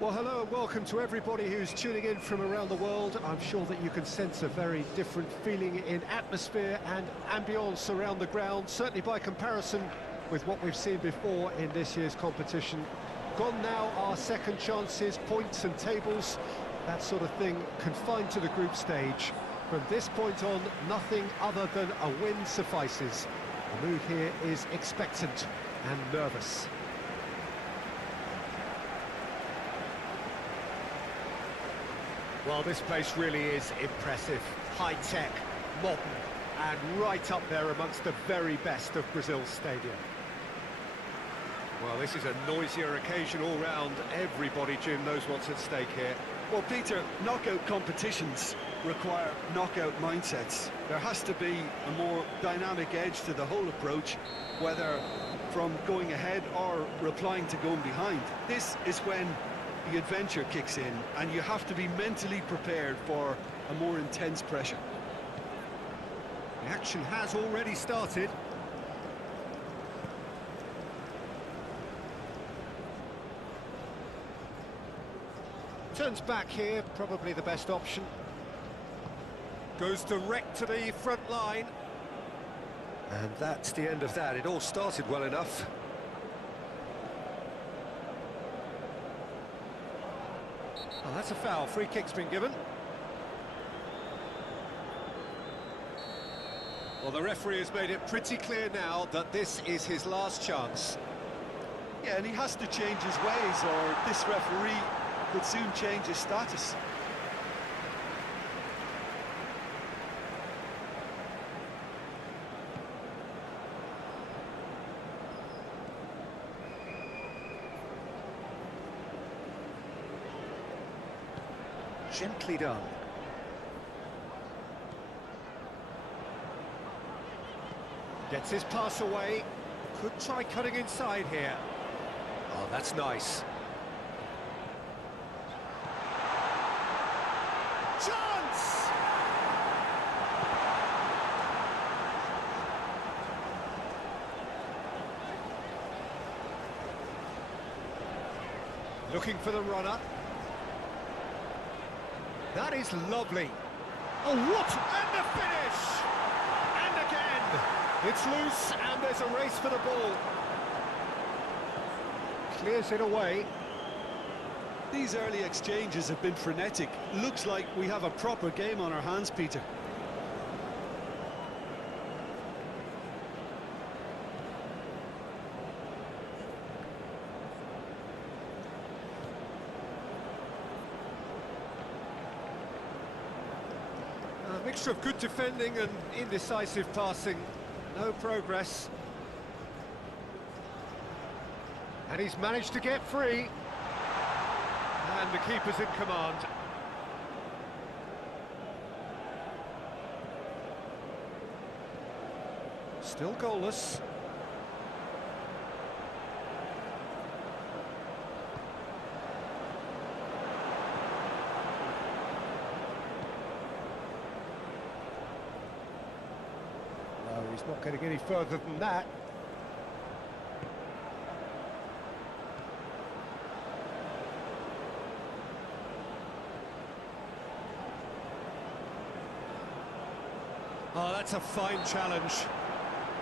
Well, hello and welcome to everybody who's tuning in from around the world. I'm sure that you can sense a very different feeling in atmosphere and ambience around the ground, certainly by comparison with what we've seen before in this year's competition. Gone now are second chances, points and tables, that sort of thing confined to the group stage. From this point on, nothing other than a win suffices. The mood here is expectant and nervous. Well, this place really is impressive, high-tech, modern, and right up there amongst the very best of Brazil's stadium. Well, this is a noisier occasion all round. Everybody, Jim, knows what's at stake here. Well, Peter, knockout competitions require knockout mindsets. There has to be a more dynamic edge to the whole approach, whether from going ahead or replying to going behind. This is when the adventure kicks in, and you have to be mentally prepared for a more intense pressure. The action has already started. Turns back here, probably the best option. Goes direct to the front line. And that's the end of that. It all started well enough. Oh, that's a foul. Free kick's been given. Well, the referee has made it pretty clear now that this is his last chance. Yeah, and he has to change his ways, or this referee could soon change his status. Gently done. Gets his pass away. Could try cutting inside here. Oh, that's nice. Chance! Looking for the runner. That is lovely. Oh, what? And the finish! And again! It's loose, and there's a race for the ball. Clears it away. These early exchanges have been frenetic. Looks like we have a proper game on our hands, Peter. A mixture of good defending and indecisive passing. No progress. And he's managed to get free. And the keeper's in command. Still goalless. No, he's not getting any further than that. Oh, that's a fine challenge.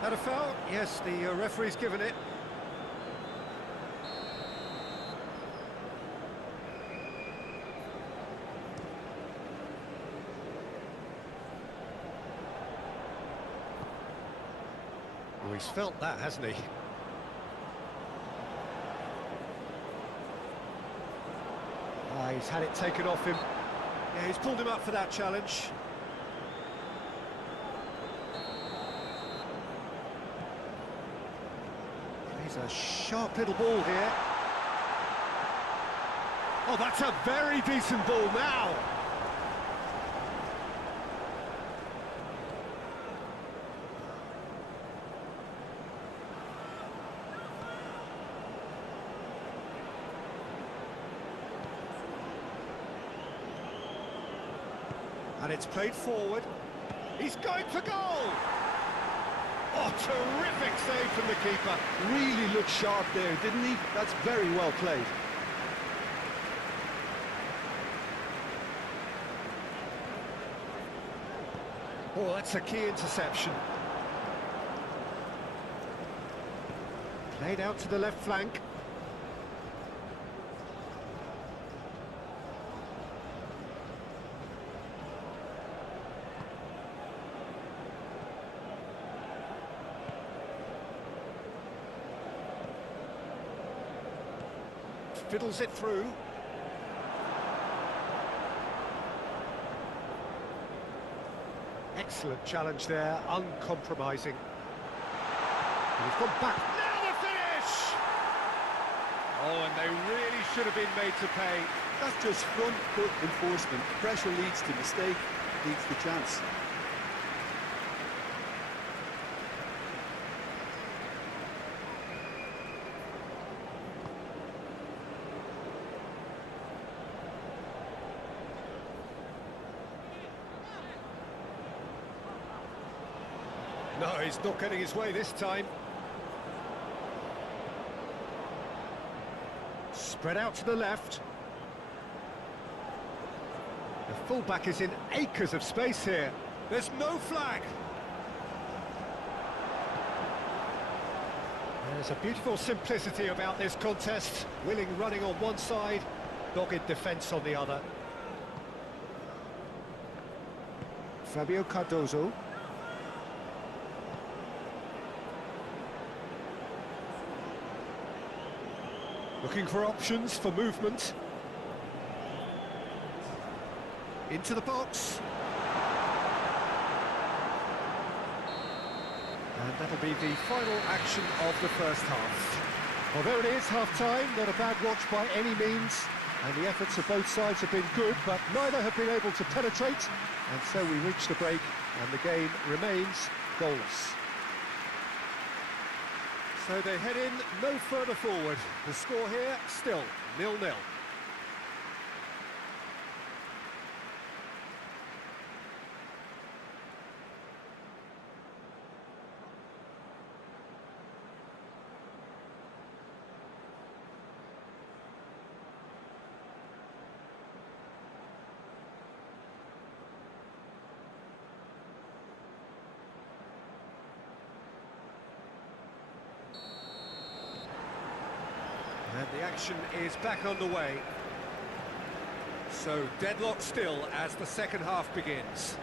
That a foul? Yes, the referee's given it. Oh, he's felt that, hasn't he? Ah, he's had it taken off him. Yeah, he's pulled him up for that challenge. Plays a sharp little ball here. Oh, that's a very decent ball now. And it's played forward. He's going for goal! Oh, terrific save from the keeper. Really looked sharp there, didn't he? That's very well played. Oh, that's a key interception. Played out to the left flank. Fiddles it through. Excellent challenge there, uncompromising. And he's gone back. Now the finish! Oh, and they really should have been made to pay. That's just front foot enforcement. Pressure leads to mistake, leads to chance. No, he's not getting his way this time. Spread out to the left. The fullback is in acres of space here. There's no flag. There's a beautiful simplicity about this contest. Willing running on one side, dogged defence on the other. Fabio Cardozo. Looking for options for movement. Into the box. And that'll be the final action of the first half. Well, there it is, half-time. Not a bad watch by any means. And the efforts of both sides have been good, but neither have been able to penetrate. And so we reach the break, and the game remains goalless. So they head in no further forward. The score here, still 0-0. And the action is back underway. So deadlock still as the second half begins.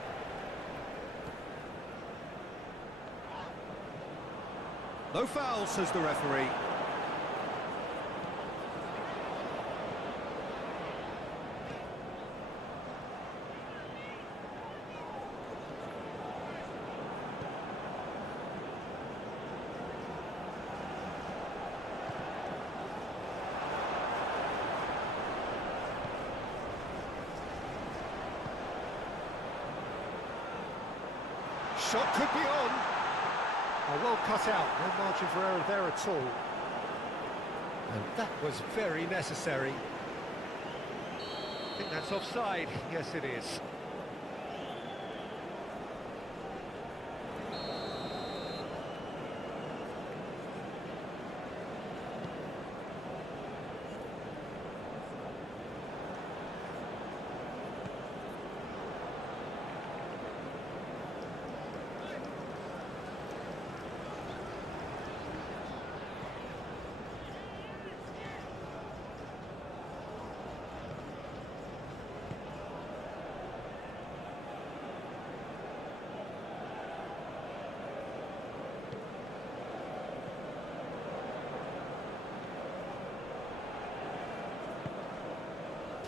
No foul, says the referee. Shot could be on. Oh, well cut out, no margin for error there at all. And that was very necessary. I think that's offside. Yes, it is.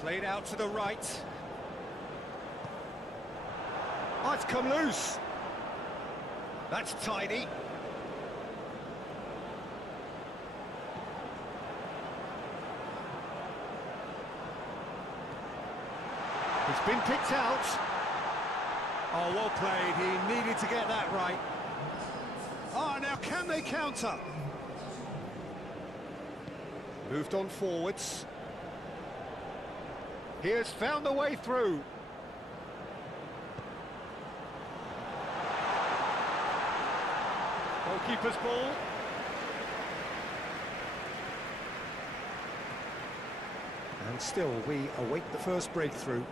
Played out to the right. Oh, it's come loose. That's tidy. It's been picked out. Oh, well played. He needed to get that right. Oh, now can they counter? Moved on forwards. He has found a way through. Goalkeeper's ball. And still, we await the first breakthrough.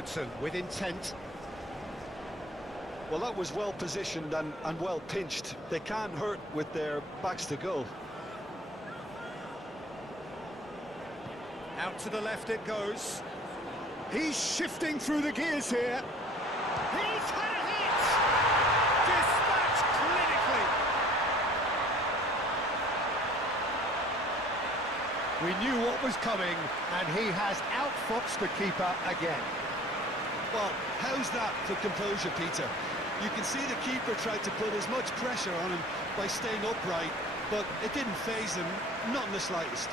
Sigurdsson with intent. Well, that was well positioned and well pinched. They can't hurt with their backs to goal. Out to the left it goes. He's shifting through the gears here. He's had a hit! Dispatched clinically. We knew what was coming, and he has outfoxed the keeper again. Well, how's that for composure, Peter? You can see the keeper tried to put as much pressure on him by staying upright, but it didn't faze him, not in the slightest.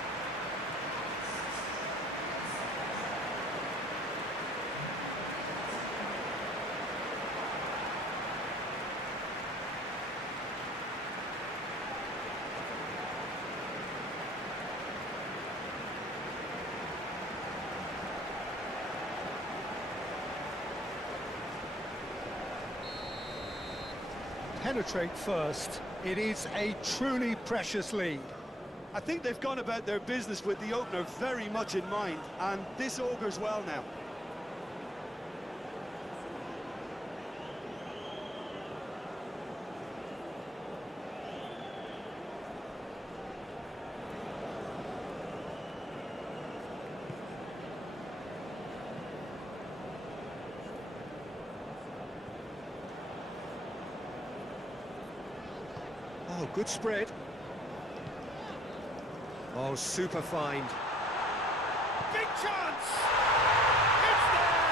Penetrate first. It is a truly precious lead. I think they've gone about their business with the opener very much in mind, and this augurs well now. Oh, good spread. Oh, super find. Big chance! It's there!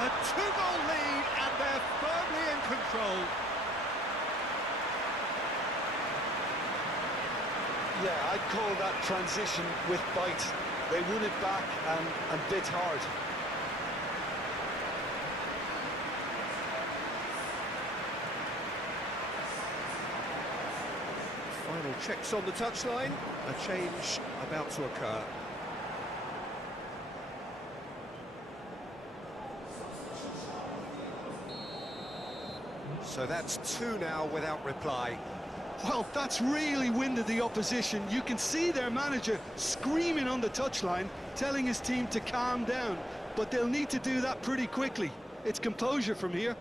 A two-goal lead, and they're firmly in control. Yeah, I'd call that transition with bite. They won it back and bit hard. Final checks on the touchline. A change about to occur. So that's two now without reply. Well, that's really winded the opposition. You can see their manager screaming on the touchline, telling his team to calm down. But they'll need to do that pretty quickly. It's composure from here.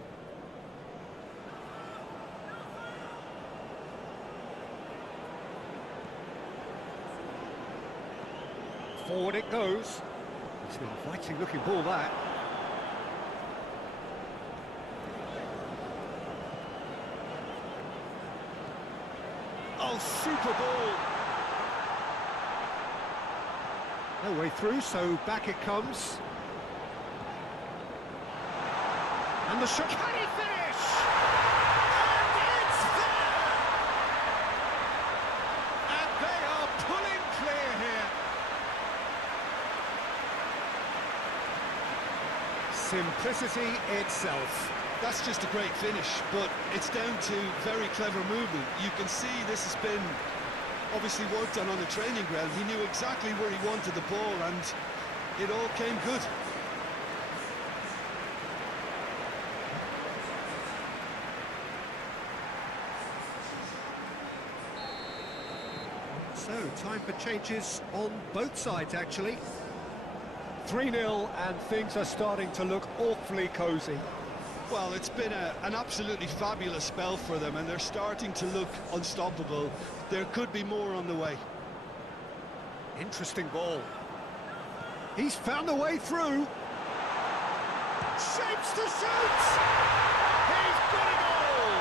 Forward it goes. It's an inviting looking ball, that. Oh, super ball. No way through, so back it comes. And the shot. Can he finish? And it's there! And they are pulling clear here. Simplicity itself. That's just a great finish, but it's down to very clever movement. You can see this has been obviously worked on the training ground. He knew exactly where he wanted the ball, and it all came good. So, time for changes on both sides, actually. 3-0, and things are starting to look awfully cosy. Well, it's been an absolutely fabulous spell for them, and they're starting to look unstoppable. There could be more on the way. Interesting ball. He's found a way through. Shapes to shoot! He's got it all!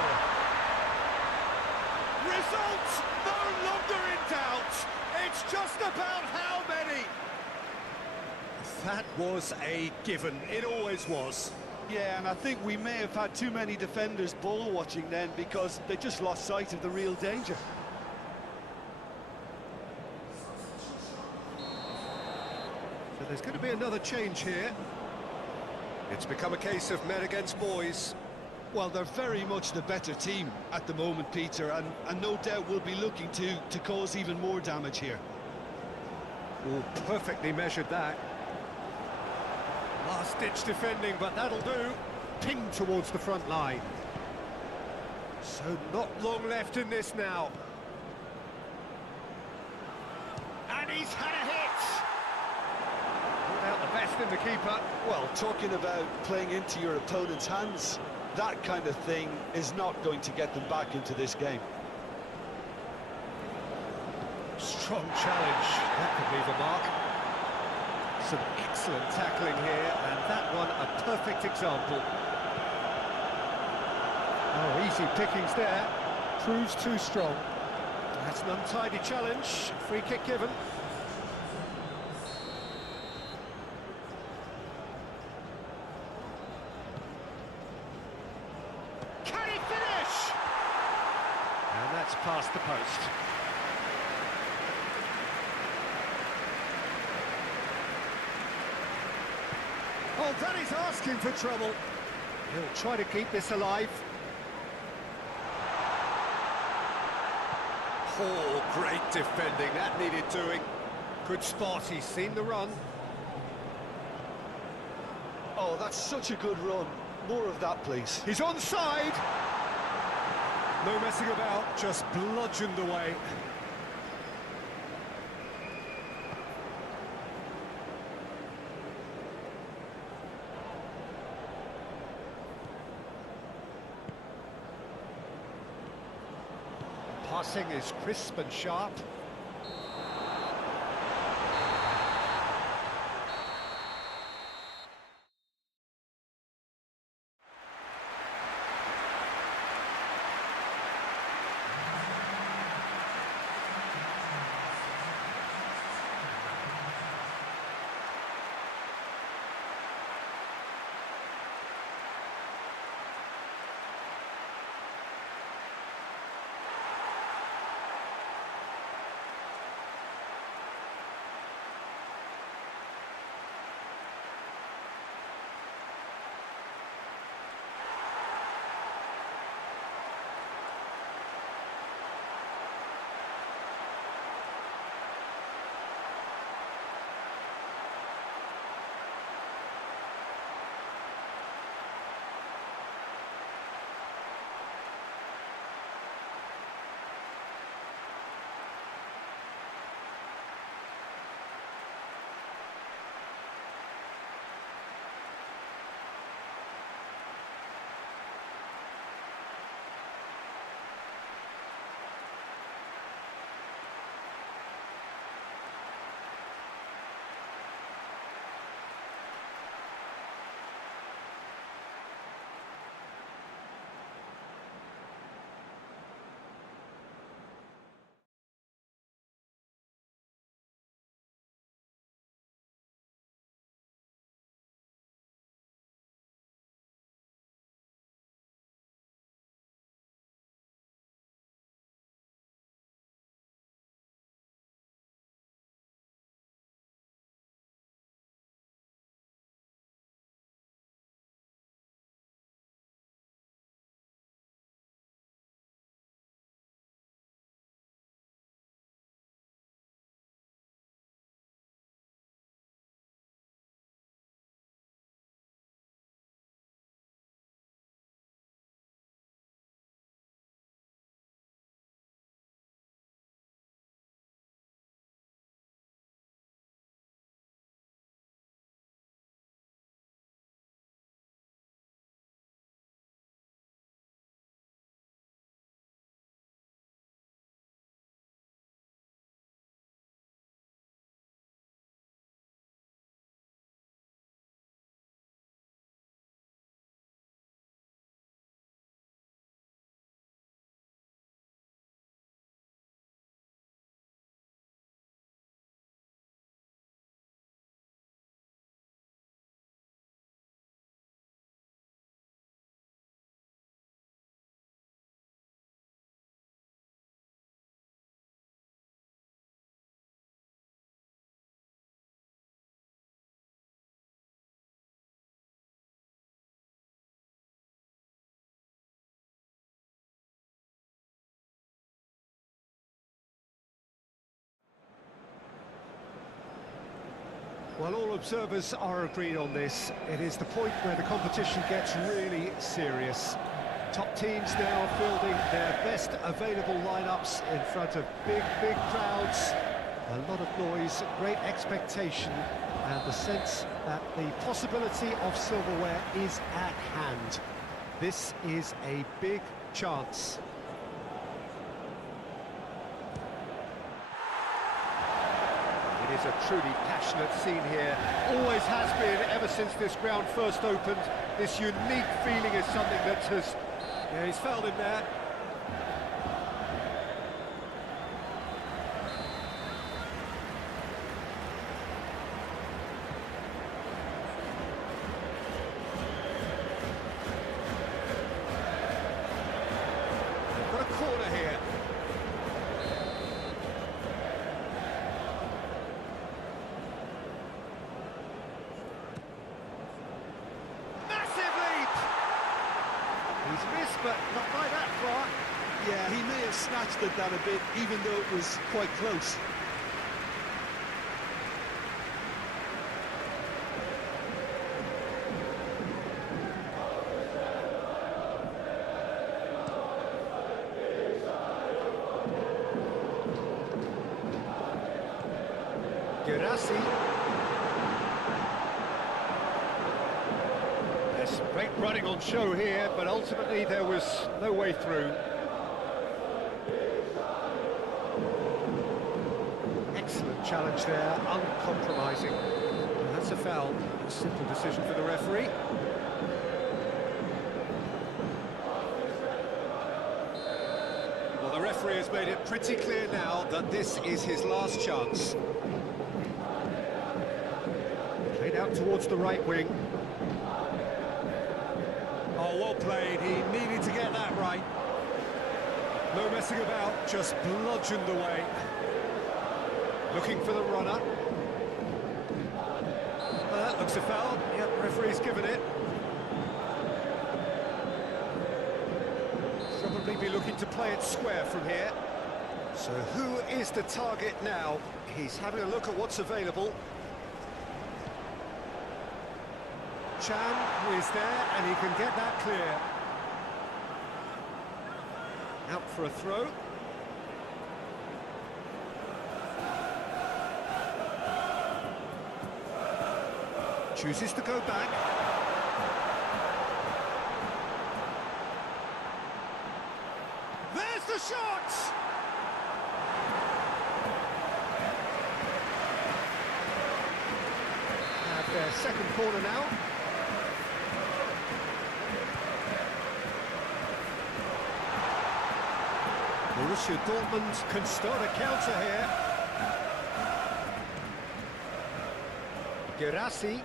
Result no longer in doubt. It's just about how many. That was a given. It always was. Yeah, and I think we may have had too many defenders ball watching then, because they just lost sight of the real danger. So there's going to be another change here. It's become a case of men against boys. Well, they're very much the better team at the moment, Peter, and no doubt will be looking to cause even more damage here. Oh, perfectly measured that. Last-ditch defending, but that'll do. Ping towards the front line. So not long left in this now. And he's had a hit! Not out the besting the keeper. Well, talking about playing into your opponent's hands, that kind of thing is not going to get them back into this game. Strong challenge, that could leave a mark. Some excellent tackling here, and that one a perfect example. Oh, easy pickings there. Proves too strong. That's an untidy challenge. Free kick given. Can he finish? And that's past the post. Oh, that is asking for trouble. He'll try to keep this alive. Oh, great defending, that needed doing. Good spot, he's seen the run. Oh, that's such a good run. More of that, please. He's onside! No messing about, just bludgeoned away. Passing is crisp and sharp. Well, all observers are agreed on this. It is the point where the competition gets really serious. Top teams now fielding their best available lineups in front of big crowds. A lot of noise, great expectation, and the sense that the possibility of silverware is at hand. This is a big chance. It is a truly passionate scene here. Always has been ever since this ground first opened. This unique feeling is something that has... Yeah, he's fouled him there. Got a corner here. He's missed, but not by that far. Yeah, he may have snatched at that a bit, even though it was quite close. Gerasi. There's great running on show here, but ultimately there was no way through. Excellent challenge there, uncompromising. And that's a foul. A simple decision for the referee. Well, the referee has made it pretty clear now that this is his last chance. Played out towards the right wing. Oh, well played. He needed to get that right. No messing about, just bludgeoned away. Looking for the runner. That looks a foul. Yep, referee's given it. Probably be looking to play it square from here. So who is the target now? He's having a look at what's available. Chan, who is there, and he can get that clear. Out for a throw. Chooses to go back. There's the shot! Have their second corner now. Borussia Dortmund can start a counter here. Gerasi.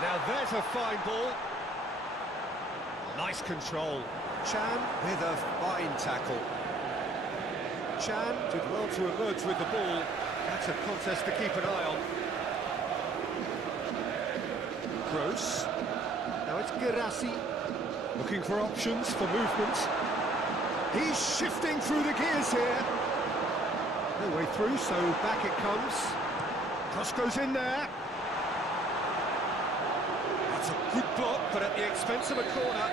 Now there's a fine ball. Nice control. Chan with a fine tackle. Chan did well to emerge with the ball. That's a contest to keep an eye on. Gross. Now it's Gerasi. Looking for options for movement. He's shifting through the gears here. No way through, so back it comes. Cross goes in there. That's a good block, but at the expense of a corner.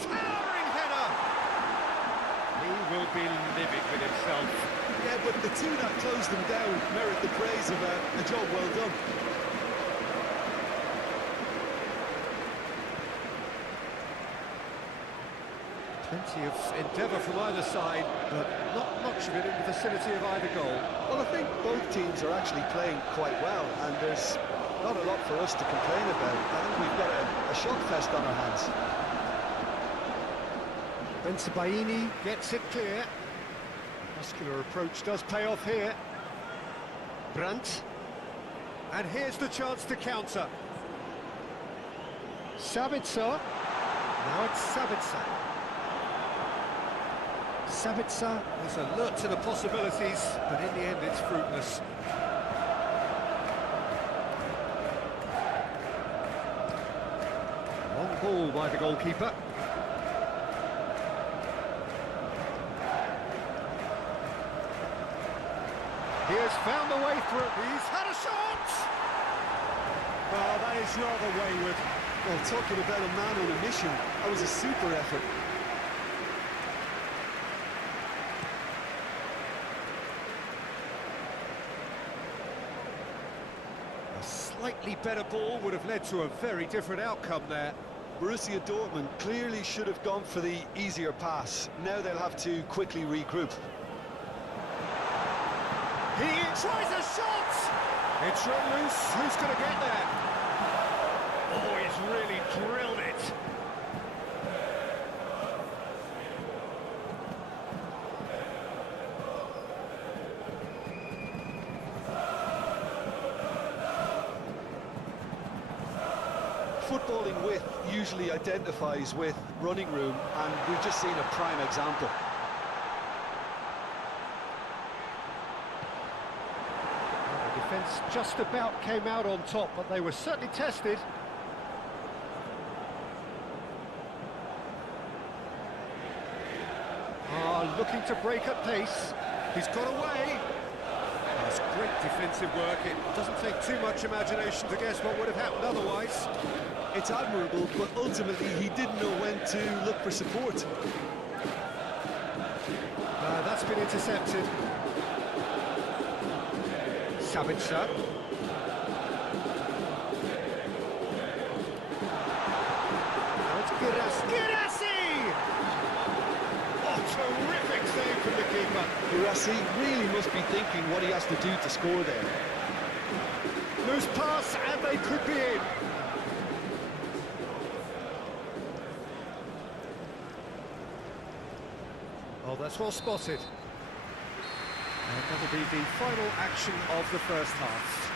Towering header! He will be livid with himself. Yeah, but the two that closed them down merit the praise of a job well done. Plenty of endeavour from either side, but not much of it in the vicinity of either goal. Well, I think both teams are actually playing quite well, and there's not a lot for us to complain about. I think we've got a shot fest on our hands. Bensebaini gets it clear. Muscular approach does pay off here. Brandt. And here's the chance to counter. Sabitzer. Now it's Sabitzer. Sabitzer is alert to the possibilities, but in the end it's fruitless. Long ball by the goalkeeper. He has found a way through. He's had a shot! Oh, that is rather wayward. Well, talking about a man on a mission, that was a super effort. A slightly better ball would have led to a very different outcome there. Borussia Dortmund clearly should have gone for the easier pass. Now they'll have to quickly regroup. He tries a shot! It's run loose. Who's going to get there? Oh, he's really drilled it. Footballing width usually identifies with running room, and we've just seen a prime example. The defence just about came out on top, but they were certainly tested. Looking to break at pace. He's got away. That's great defensive work. It doesn't take too much imagination to guess what would have happened otherwise. It's admirable, but ultimately he didn't know when to look for support. That's been intercepted. Sabitzer. Now it's Girassi! Oh, terrific save from the keeper. Girassi really must be thinking what he has to do to score there. Loose pass, and they could be in. Oh, that's well spotted. And that'll be the final action of the first half.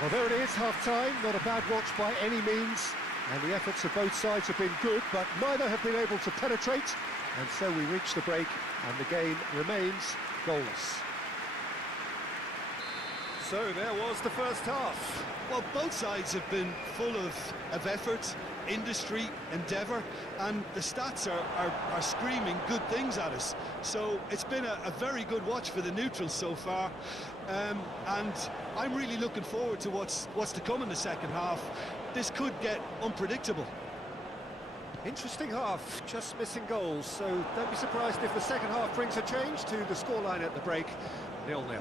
Well, there it is, half-time. Not a bad watch by any means. And the efforts of both sides have been good, but neither have been able to penetrate. And so we reach the break, and the game remains goalless. So there was the first half. Well, both sides have been full of effort, industry, endeavour, and the stats are screaming good things at us. So it's been a very good watch for the neutrals so far, and I'm really looking forward to what's to come in the second half. This could get unpredictable. Interesting half, just missing goals, so don't be surprised if the second half brings a change to the scoreline at the break, 0-0.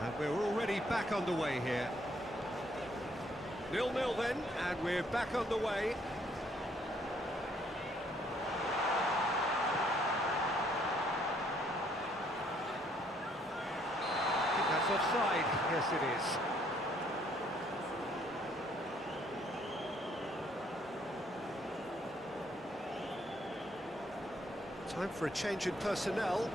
And we're already back underway here. 0-0 then, and we're back underway. I think that's offside. Yes, it is. Time for a change in personnel.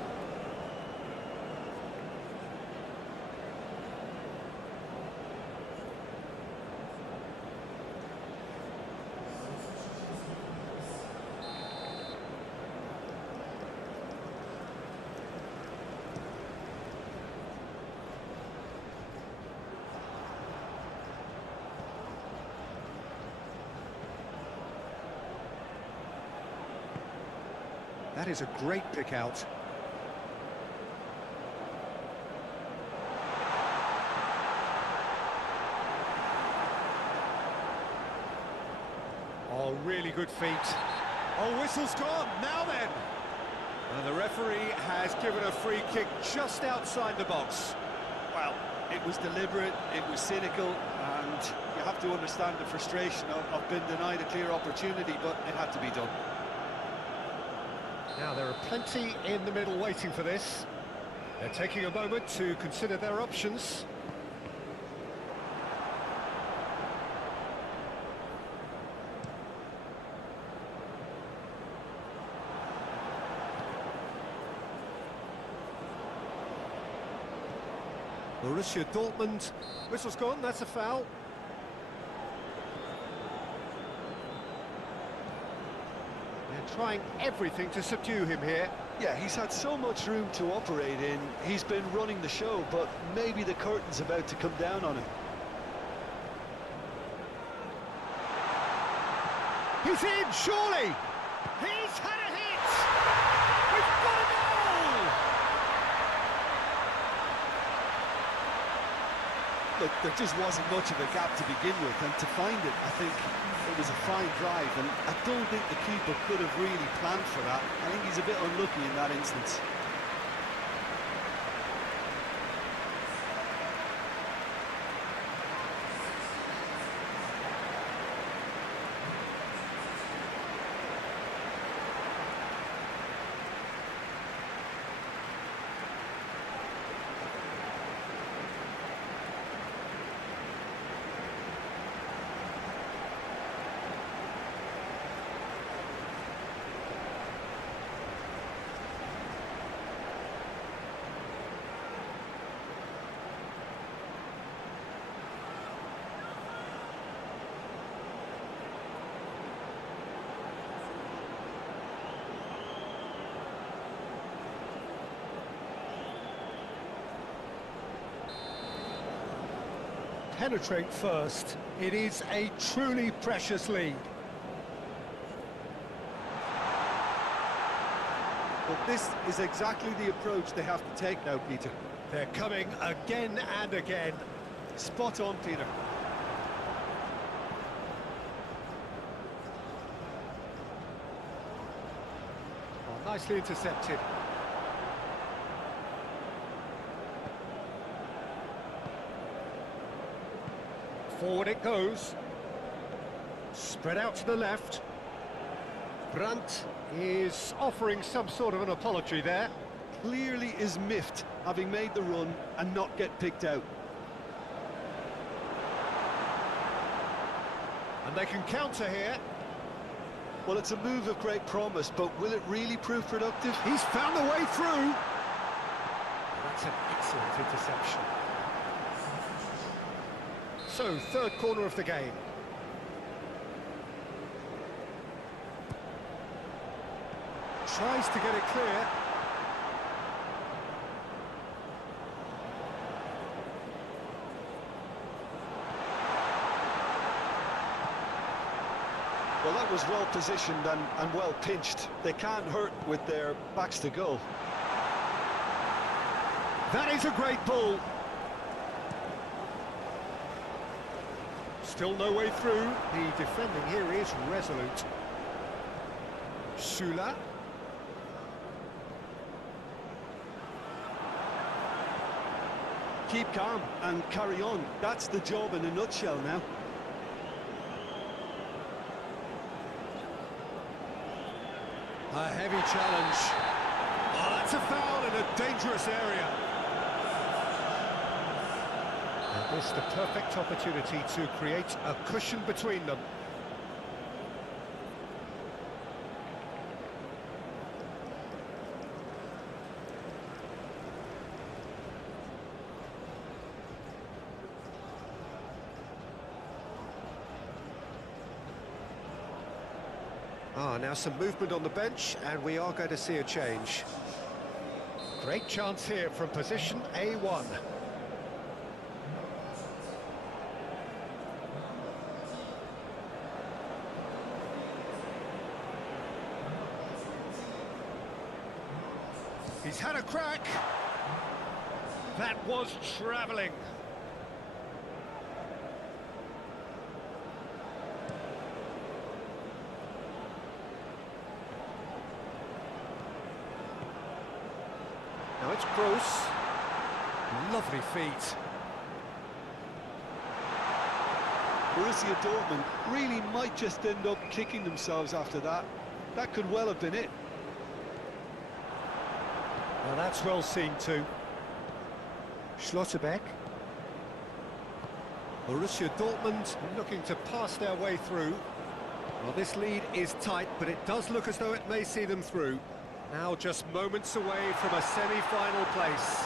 That is a great pick out. Oh, really good feet. Oh, whistle's gone. Now then. And the referee has given a free kick just outside the box. Well, it was deliberate, it was cynical, and you have to understand the frustration of being denied a clear opportunity, but it had to be done. Now, there are plenty in the middle waiting for this. They're taking a moment to consider their options. Borussia Dortmund, whistle's gone, that's a foul. They're trying everything to subdue him here. Yeah, he's had so much room to operate in. He's been running the show, but maybe the curtain's about to come down on him. He's in, surely! He's had a hit! We've got a goal! Look, there just wasn't much of a gap to begin with, and to find it, I think it was a fine drive, and I don't think the keeper could have really planned for that. I think he's a bit unlucky in that instance. Penetrate first. It is a truly precious lead. But this is exactly the approach they have to take now, Peter. They're coming again and again. Spot on, Peter. Oh, nicely intercepted. Forward it goes. Spread out to the left. Brandt is offering some sort of an apology there. Clearly is miffed, having made the run and not get picked out. And they can counter here. Well, it's a move of great promise, but will it really prove productive? He's found a way through. That's an excellent interception. So, third corner of the game. Tries to get it clear. Well, that was well positioned and well pinched. They can't hurt with their backs to goal. That is a great ball. Still no way through. The defending here is resolute. Sula. Keep calm and carry on. That's the job in a nutshell now. A heavy challenge. Oh, that's a foul in a dangerous area. And this is the perfect opportunity to create a cushion between them. Now some movement on the bench, and we are going to see a change. Great chance here from position A1. He's had a crack. That was travelling. Now it's Gross. Lovely feet. Borussia Dortmund really might just end up kicking themselves after that. That could well have been it. Well, that's well seen too. Schlotterbeck. Borussia Dortmund looking to pass their way through. Well, this lead is tight, but it does look as though it may see them through. Now just moments away from a semi-final place.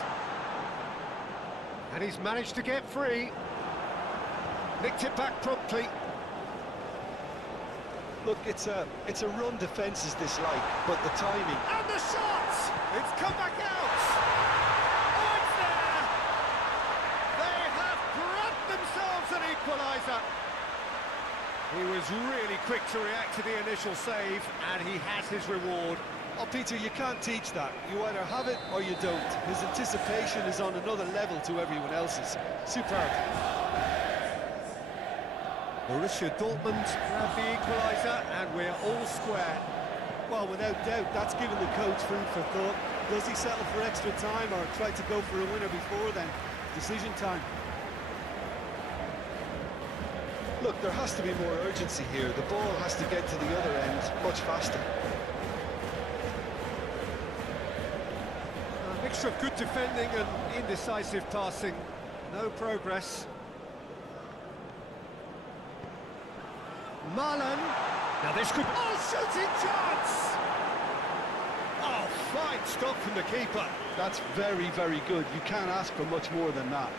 And he's managed to get free. Nicked it back promptly. Look, it's a run defence is dislike, but the timing... And the shot! It's come back out! Oh, it's there! They have grabbed themselves an equaliser. He was really quick to react to the initial save, and he has his reward. Oh, Peter, you can't teach that. You either have it or you don't. His anticipation is on another level to everyone else's. Superb. Borussia Dortmund grab the equaliser, and we're all square. Well, without doubt, that's given the coach food for thought. Does he settle for extra time or try to go for a winner before then? Decision time. Look, there has to be more urgency here. The ball has to get to the other end much faster. A mixture of good defending and indecisive passing. No progress. Marlon. Now this could... Oh, shooting chance! Oh, fine stop from the keeper. That's very, very good. You can't ask for much more than that.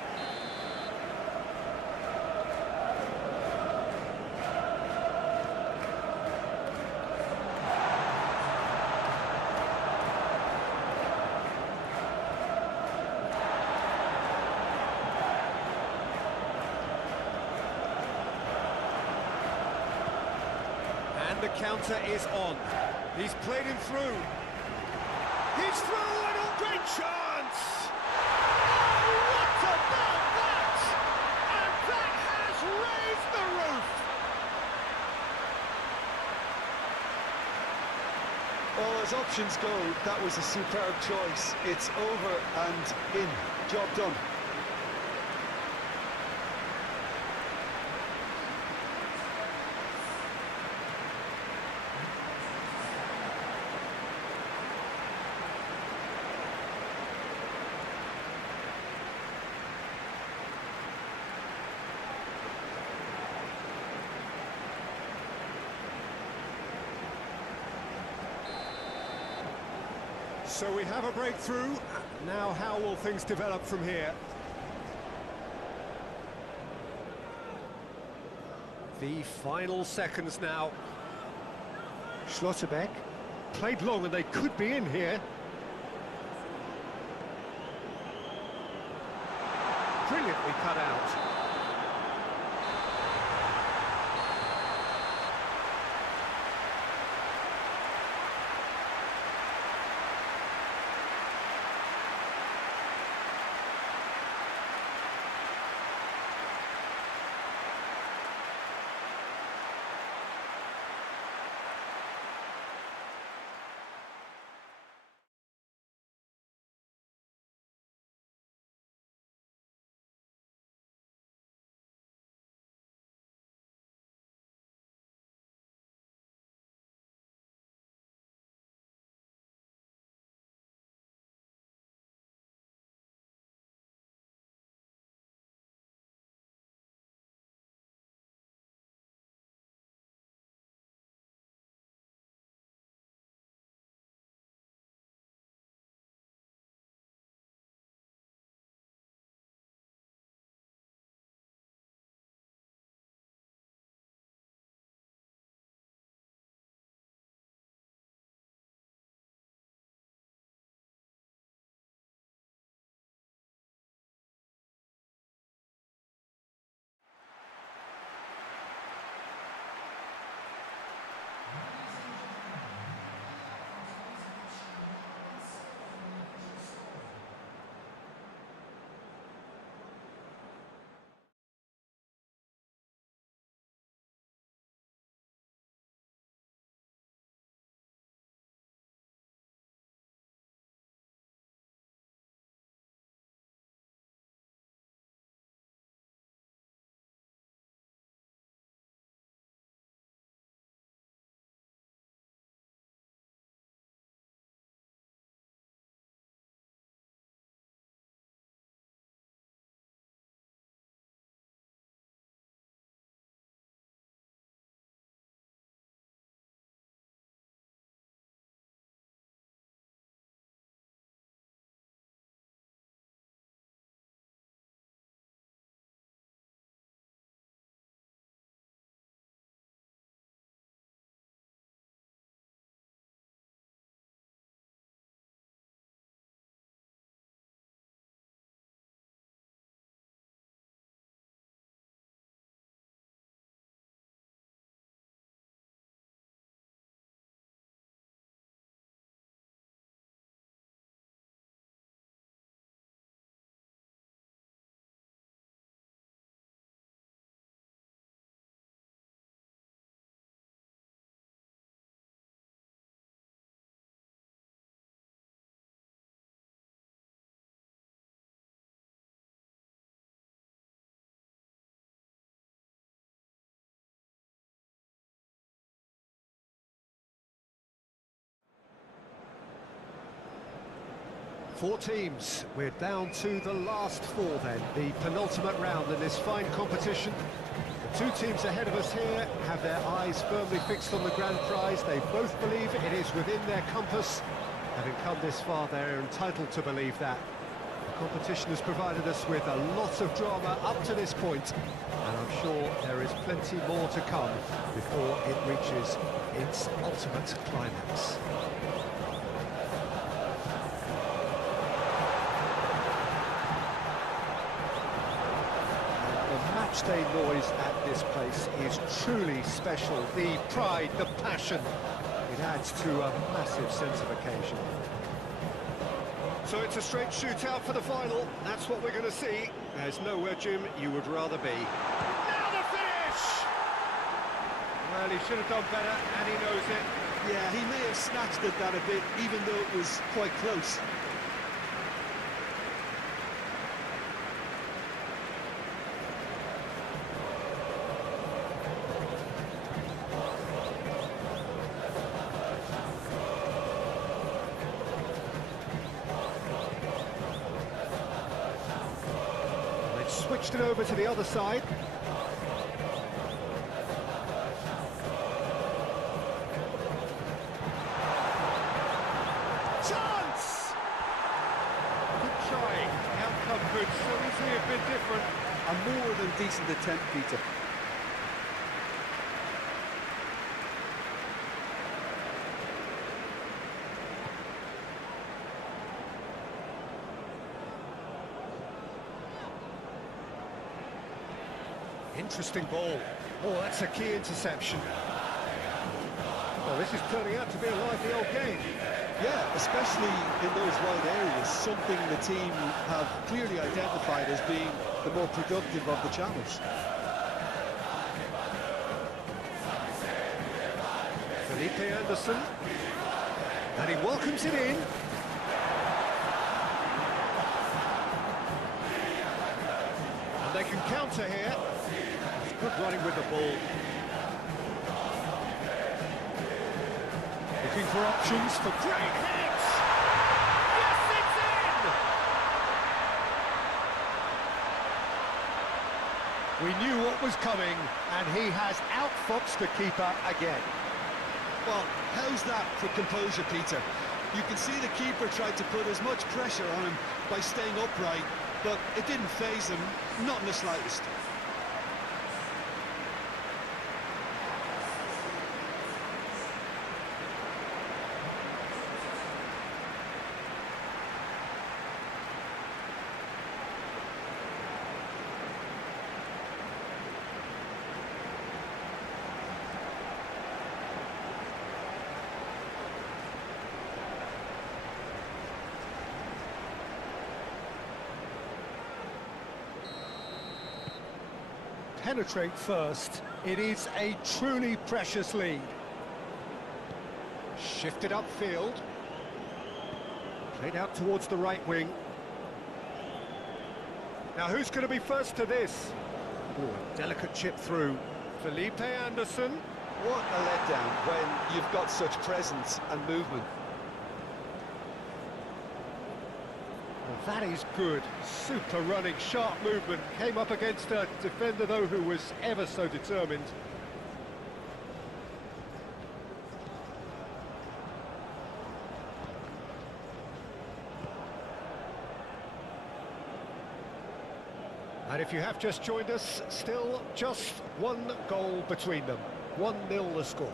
And the counter is on. He's played him through. He's through and a great chance! Oh, what about that? And that has raised the roof! Well, as options go, that was a superb choice. It's over and in. Job done. So we have a breakthrough. Now how will things develop from here? The final seconds now. Schlotterbeck played long and they could be in here. Brilliantly cut out. Four teams. We're down to the last four then, the penultimate round in this fine competition. The two teams ahead of us here have their eyes firmly fixed on the grand prize. They both believe it is within their compass. Having come this far, they're entitled to believe that. The competition has provided us with a lot of drama up to this point, and I'm sure there is plenty more to come before it reaches its ultimate climax. Matchday noise at this place is truly special. The pride, the passion, it adds to a massive sense of occasion. So it's a straight shootout for the final. That's what we're going to see. There's nowhere, Jim, you would rather be. Now the finish! Well, he should have done better, and he knows it. Yeah, he may have snatched at that a bit, even though it was quite close. Switched it over to the other side. Chance! Good trying. Outcome could so easily have been different. A more than decent attempt, Peter. Interesting ball. Oh, that's a key interception. Well, this is turning out to be a lively old game. Yeah, especially in those wide areas, something the team have clearly identified as being the more productive of the channels. Felipe Anderson. And he welcomes it in. And they can counter here. Good running with the ball. Looking for options for great hits! Yes, it's in! We knew what was coming, and he has outfoxed the keeper again. Well, how's that for composure, Peter? You can see the keeper tried to put as much pressure on him by staying upright, but it didn't faze him, not in the slightest. Penetrate first. It is a truly precious lead. Shifted upfield. Played out towards the right wing. Now who's going to be first to this? Oh, delicate chip through. Felipe Anderson. What a letdown when you've got such presence and movement. Well, that is good. Super running, sharp movement. Came up against a defender, though, who was ever so determined. And if you have just joined us, still just one goal between them. 1-0 the score.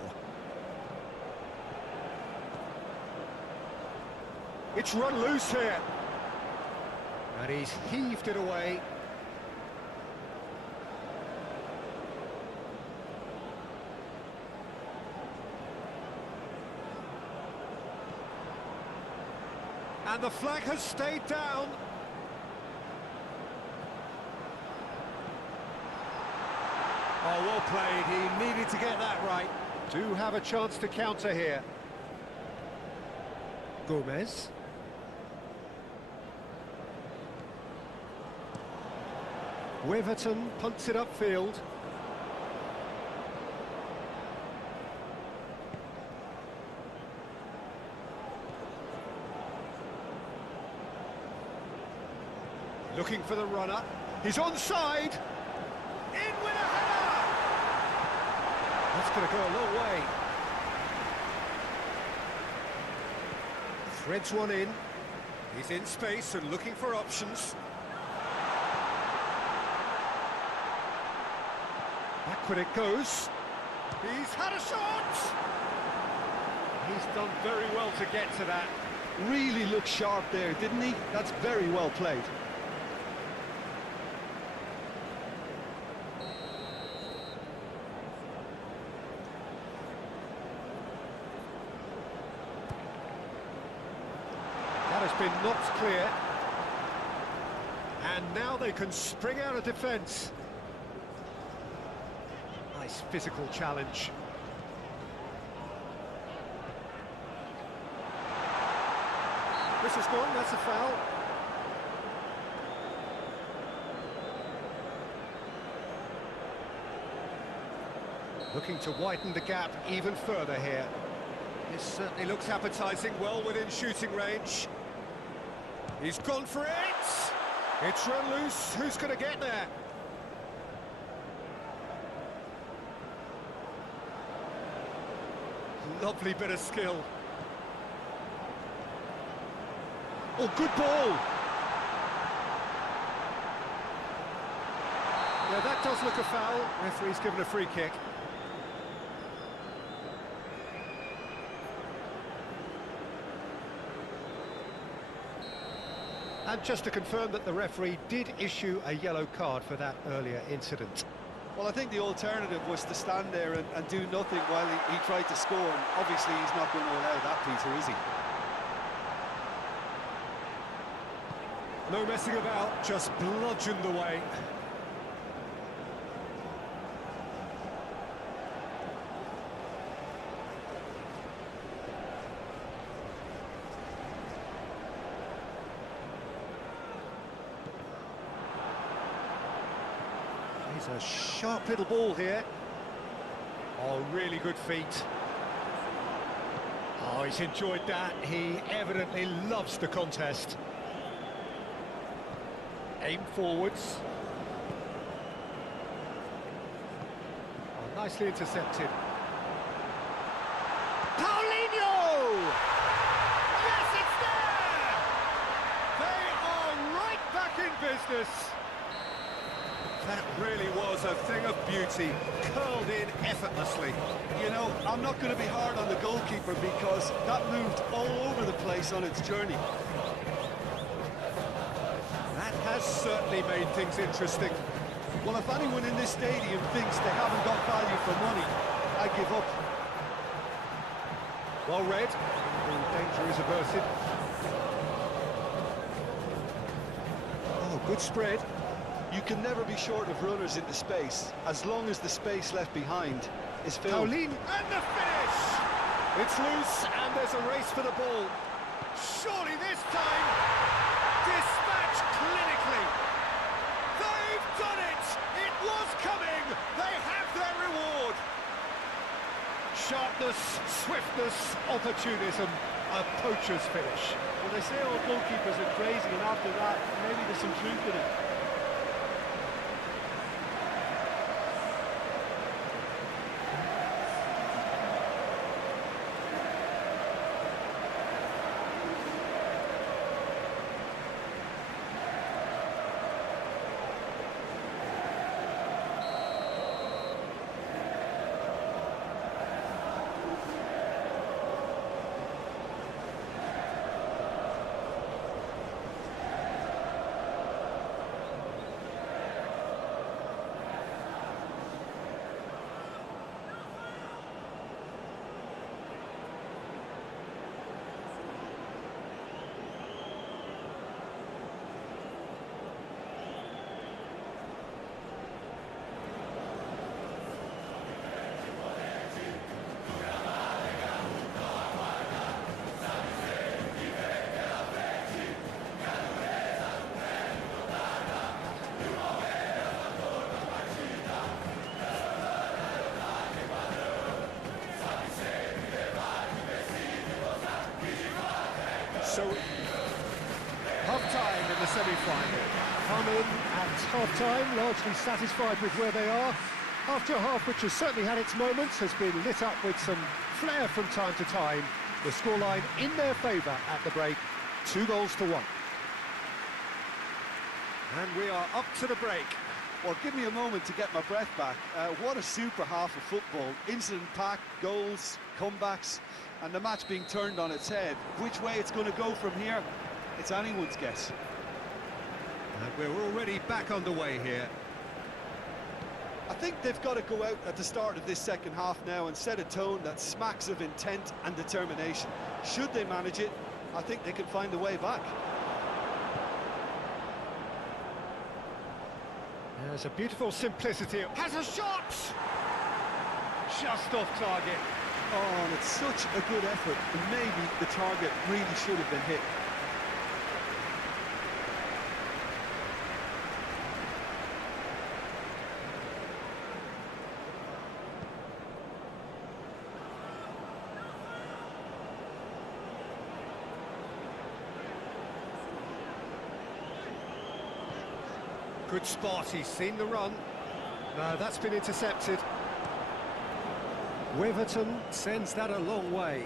It's run loose here. And he's heaved it away. And the flag has stayed down. Oh, well played. He needed to get that right. Do have a chance to counter here. Gomez. Weverton punts it upfield. Looking for the runner. He's onside. In with a header! That's going to go a long way. Threads one in. He's in space and looking for options. Backward it goes. He's had a shot! He's done very well to get to that. Really looked sharp there, didn't he? That's very well played. That has been knocked clear. And now they can spring out of defence. Nice physical challenge. This is gone, that's a foul. Looking to widen the gap even further here. This certainly looks appetising, well within shooting range. He's gone for it! It's run loose, who's going to get there? Lovely bit of skill. Oh, good ball! Yeah, that does look a foul. Referee's given a free kick. And just to confirm that the referee did issue a yellow card for that earlier incident. Well, I think the alternative was to stand there and do nothing while he tried to score. And obviously, he's not going to allow that, Peter, is he? No messing about, just bludgeoned away. He's a sharp little ball here. Oh, really good feet. Oh, he's enjoyed that. He evidently loves the contest. Aim forwards. Oh, nicely intercepted. Paulinho! Yes, it's there! They are right back in business. That really was a thing of beauty, curled in effortlessly. You know, I'm not going to be hard on the goalkeeper because that moved all over the place on its journey. Has certainly made things interesting. Well, if anyone in this stadium thinks they haven't got value for money, I give up. Well read. The danger is averted. Oh, good spread. You can never be short of runners into space, as long as the space left behind is filled. Pauline, and the finish! It's loose, and there's a race for the ball. Surely this time, dispatch clinically. They've done it! It was coming! They have their reward! Sharpness, swiftness, opportunism, a poacher's finish. Well, they say all goalkeepers are crazy, and after that, maybe there's some truth in it. So, half-time in the semi-final. come in at half-time, largely satisfied with where they are. After a half which has certainly had its moments, has been lit up with some flair from time to time. The scoreline in their favour at the break, 2-1. And we are up to the break. Well, give me a moment to get my breath back. What a super half of football. Incident-packed, goals, comebacks, and the match being turned on its head. Which way it's going to go from here, it's anyone's guess. And we're already back underway here. I think they've got to go out at the start of this second half now and set a tone that smacks of intent and determination. Should they manage it, I think they can find a way back. There's a beautiful simplicity. Has a shot! Just off target. Oh, and it's such a good effort, and maybe the target really should have been hit. Good spot, he's seen the run. No, that's been intercepted. Weverton sends that a long way.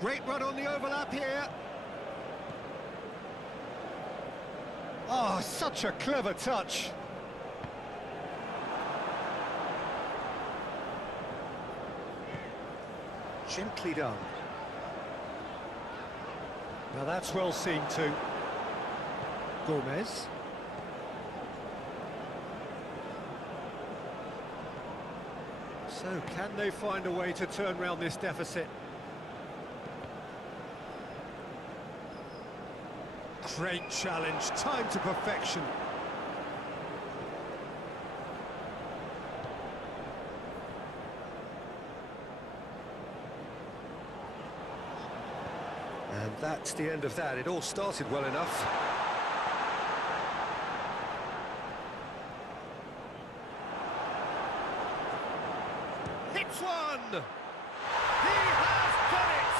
Great run on the overlap here. Oh, such a clever touch. Gently done. Now that's well seen too. Gomez. So can they find a way to turn round this deficit? Great challenge, time to perfection. And that's the end of that. It all started well enough. Hits one! He has done it!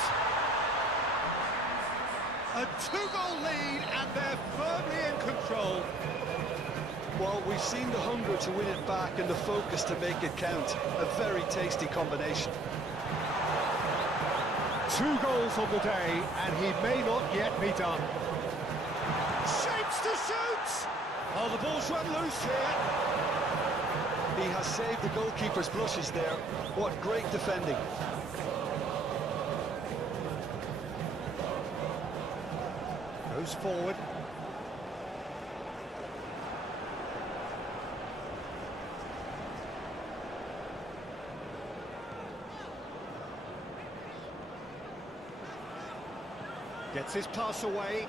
A two-goal lead, and they're firmly in control. Well, we've seen the hunger to win it back and the focus to make it count. A very tasty combination. 2 goals on the day, and he may not yet be done. Shapes to shoot! Oh, the ball's run loose here. He has saved the goalkeeper's blushes there. What great defending. Goes forward. Gets his pass away.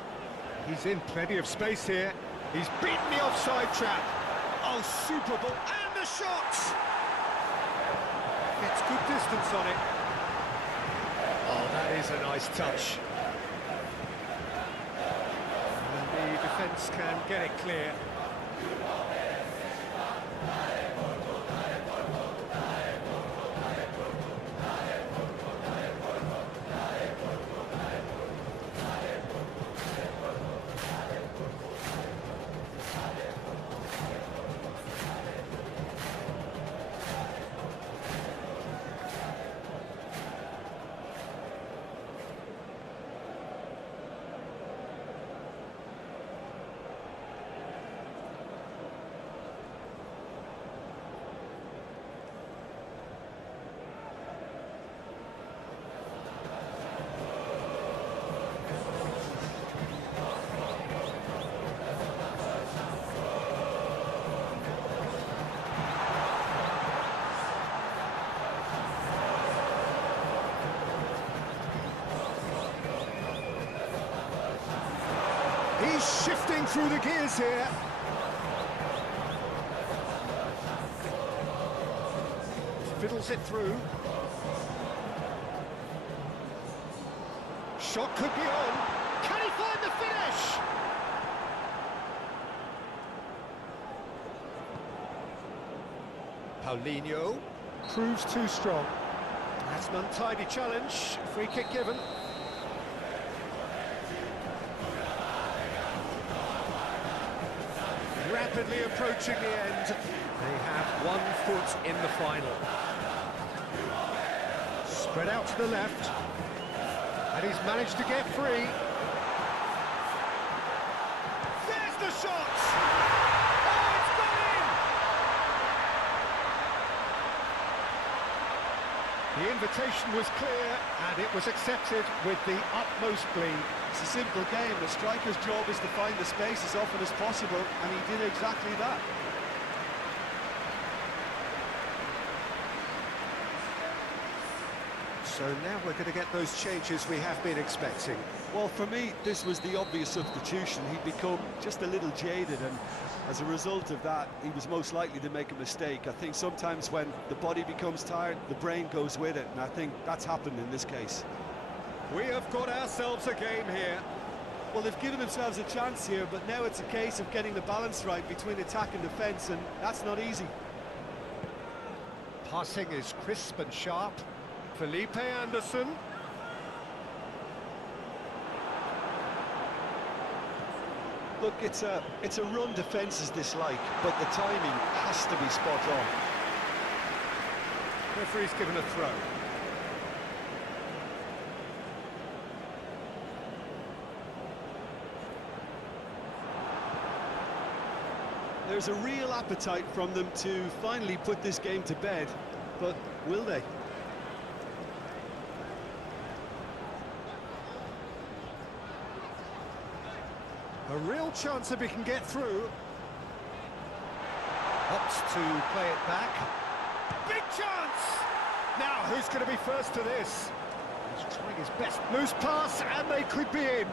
He's in plenty of space here. He's beaten the offside trap. Oh, super ball. And the shot! Gets good distance on it. Oh, that is a nice touch. And the defence can get it clear. He's shifting through the gears here. fiddles it through. Shot could be on. Can he find the finish? Paulinho proves too strong. That's an untidy challenge. Free kick given. Rapidly approaching the end. They have 1 foot in the final. Spread out to the left. And he's managed to get free. There's the shot! Oh, it's gone in! The invitation was clear, and it was accepted with the utmost glee. It's a simple game. The striker's job is to find the space as often as possible, and he did exactly that. So now we're going to get those changes we have been expecting. Well, for me, this was the obvious substitution. He'd become just a little jaded, and as a result of that, he was most likely to make a mistake. I think sometimes when the body becomes tired, the brain goes with it, and I think that's happened in this case. We have got ourselves a game here. Well, they've given themselves a chance here, but now it's a case of getting the balance right between attack and defence, and that's not easy. Passing is crisp and sharp. Felipe Anderson. Look, it's a run defence's dislike, but the timing has to be spot on. Referee's given a throw. There's a real appetite from them to finally put this game to bed, but will they? A real chance if he can get through. Opts to play it back. Big chance! Now, who's going to be first to this? He's trying his best. Loose pass, and they could be in.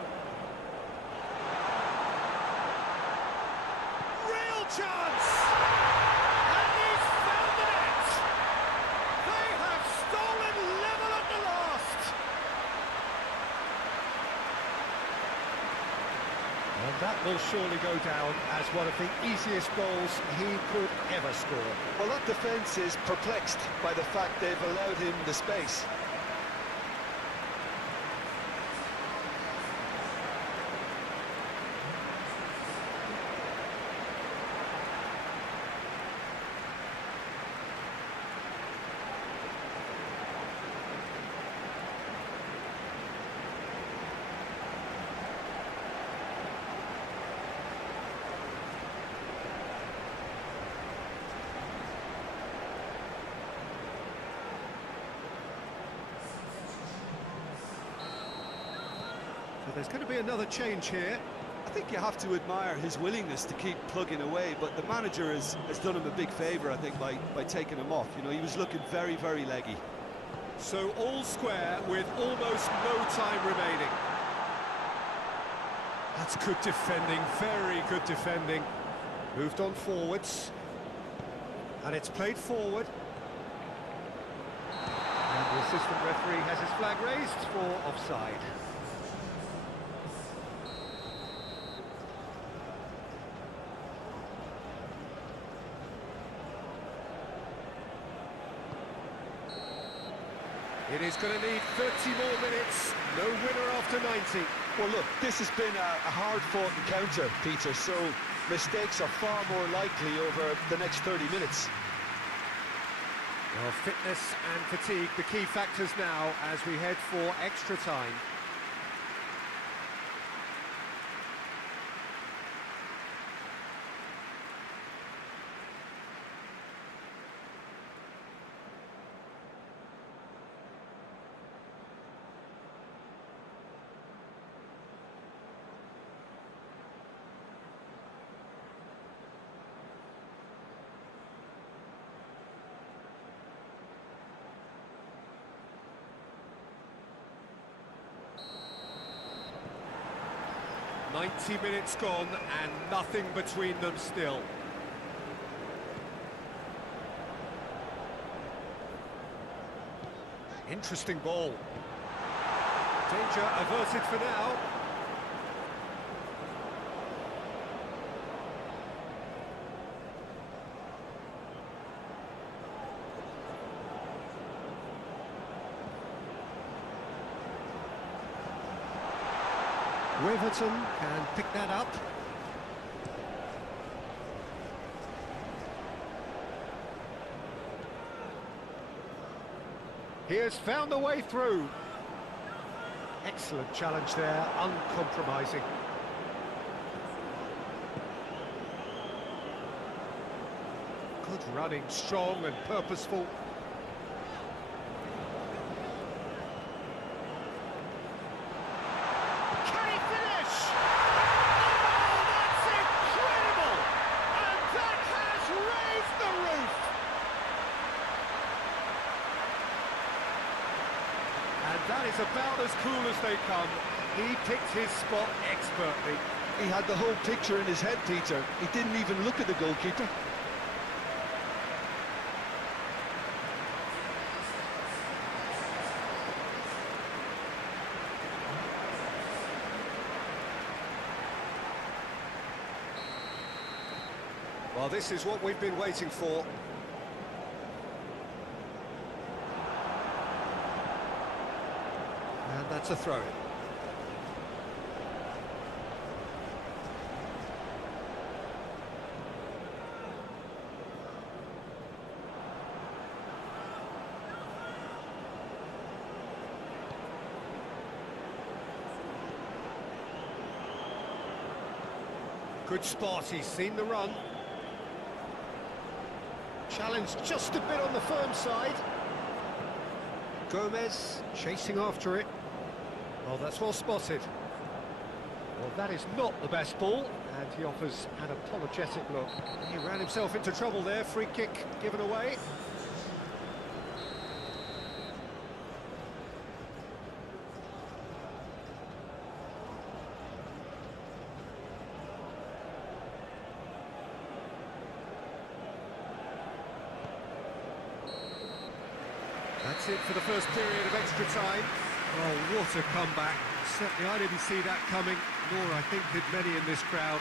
Real chance! And he's found the net! They have stolen level at the last! And that will surely go down as one of the easiest goals he could ever score. Well, that defence is perplexed by the fact they've allowed him the space. So there's going to be another change here. I think you have to admire his willingness to keep plugging away, but the manager has done him a big favour, I think, by taking him off. You know, he was looking very, very leggy. So all square with almost no time remaining. That's good defending, very good defending. Moved on forwards. And it's played forward. And the assistant referee has his flag raised for offside. It is going to need 30 more minutes. No winner after 90. Well, look, this has been a hard-fought encounter, Peter, so mistakes are far more likely over the next 30 minutes. Well, fitness and fatigue, the key factors now as we head for extra time. "90 minutes gone and nothing between them still." Interesting ball. Danger averted for now. Riverton can pick that up. He has found a way through. Excellent challenge there, uncompromising. Good running, strong and purposeful. Can he finish? Oh, that's incredible! And that has raised the roof! And that is about as cool as they come. He picked his spot expertly. He had the whole picture in his head, Peter. He didn't even look at the goalkeeper. Well, this is what we've been waiting for. And that's a throw-in. Good spot, he's seen the run. Challenge just a bit on the firm side. Gomez chasing after it. Well, that's well spotted. Well, that is not the best ball, and he offers an apologetic look. He ran himself into trouble there, free kick given away. That's it for the first period of extra time. Oh, what a comeback. Certainly I didn't see that coming, nor I think did many in this crowd.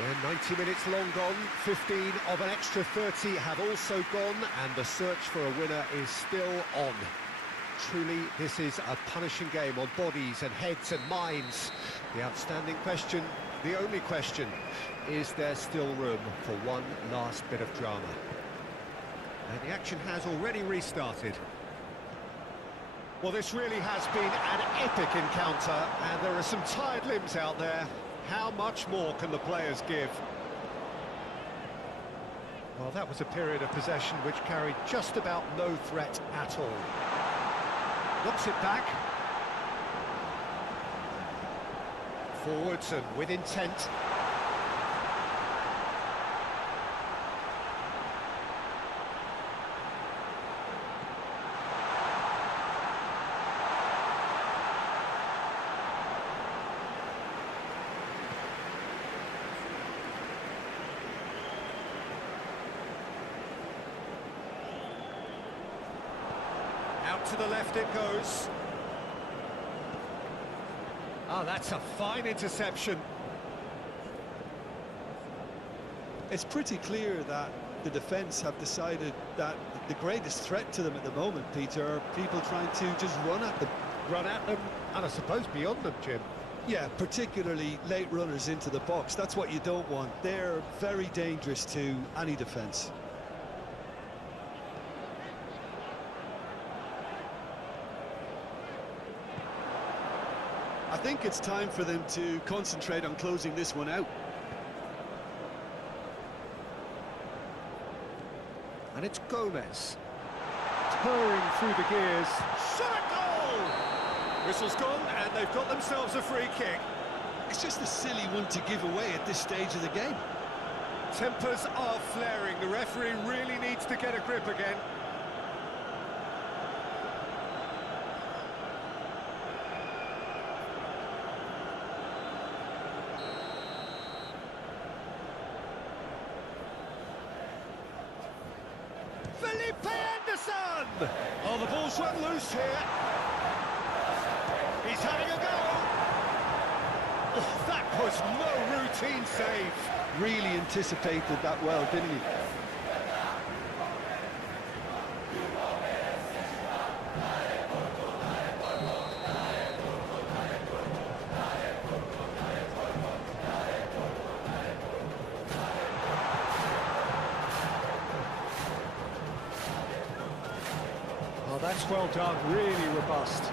Yeah, 90 minutes long gone, 15 of an extra 30 have also gone, and the search for a winner is still on. Truly, this is a punishing game on bodies and heads and minds. The outstanding question, the only question, is there still room for one last bit of drama? And the action has already restarted. Well, this really has been an epic encounter, and there are some tired limbs out there. How much more can the players give? Well, that was a period of possession which carried just about no threat at all. Knocks it back. Forwards and with intent. Out to the left it goes. Oh, that's a fine interception. It's pretty clear that the defence have decided that the greatest threat to them at the moment, Peter, are people trying to just run at them. Run at them, and I suppose beyond them, Jim. Yeah, particularly late runners into the box. That's what you don't want. They're very dangerous to any defence. I think it's time for them to concentrate on closing this one out. And it's Gomez. Purring through the gears. Shot a goal! Whistle's gone, and they've got themselves a free kick. It's just a silly one to give away at this stage of the game. Tempers are flaring. The referee really needs to get a grip again. Felipe Anderson! Grande. Oh, the ball's run loose here. He's having a go. Oh, that was no routine save. Really anticipated that well, didn't he? Oh, that's well done, really robust.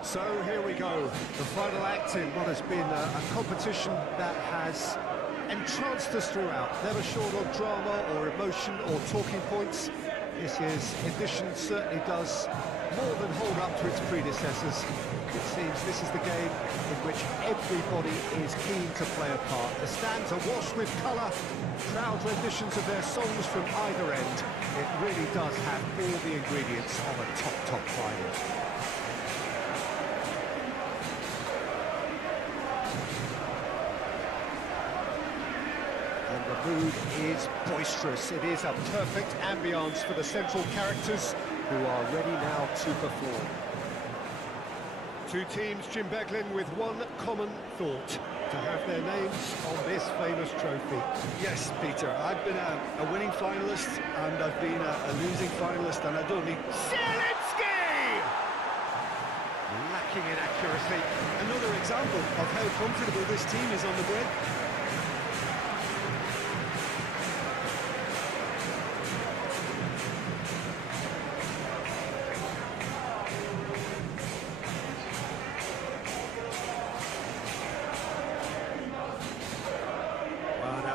So here we go, the final act in what has been a competition that has entranced us throughout, never short on drama or emotion or talking points. This year's edition certainly does more than hold up to its predecessors. It seems this is the game in which everybody is keen to play a part. The stands are washed with colour, proud renditions of their songs from either end. It really does have all the ingredients of a top final. The mood is boisterous. It is a perfect ambience for the central characters who are ready now to perform. Two teams, Jim Beglin, with one common thought: to have their names on this famous trophy. Yes, Peter, I've been a winning finalist and I've been a losing finalist, and I don't need... Zielinski! Lacking in accuracy. Another example of how comfortable this team is on the break.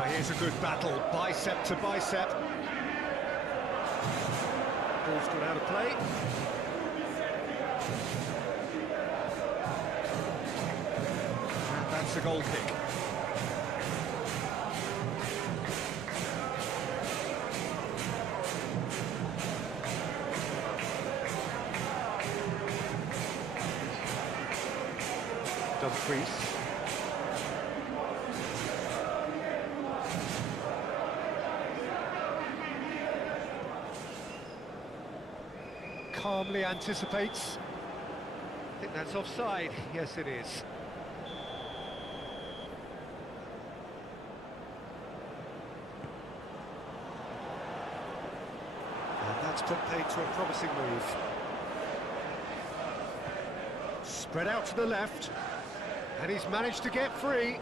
Here's a good battle, bicep to bicep. Ball's gone out of play. And that's a goal kick. Dumfries. Calmly anticipates. I think that's offside. Yes, it is. And that's put paid to a promising move. Spread out to the left, and he's managed to get free.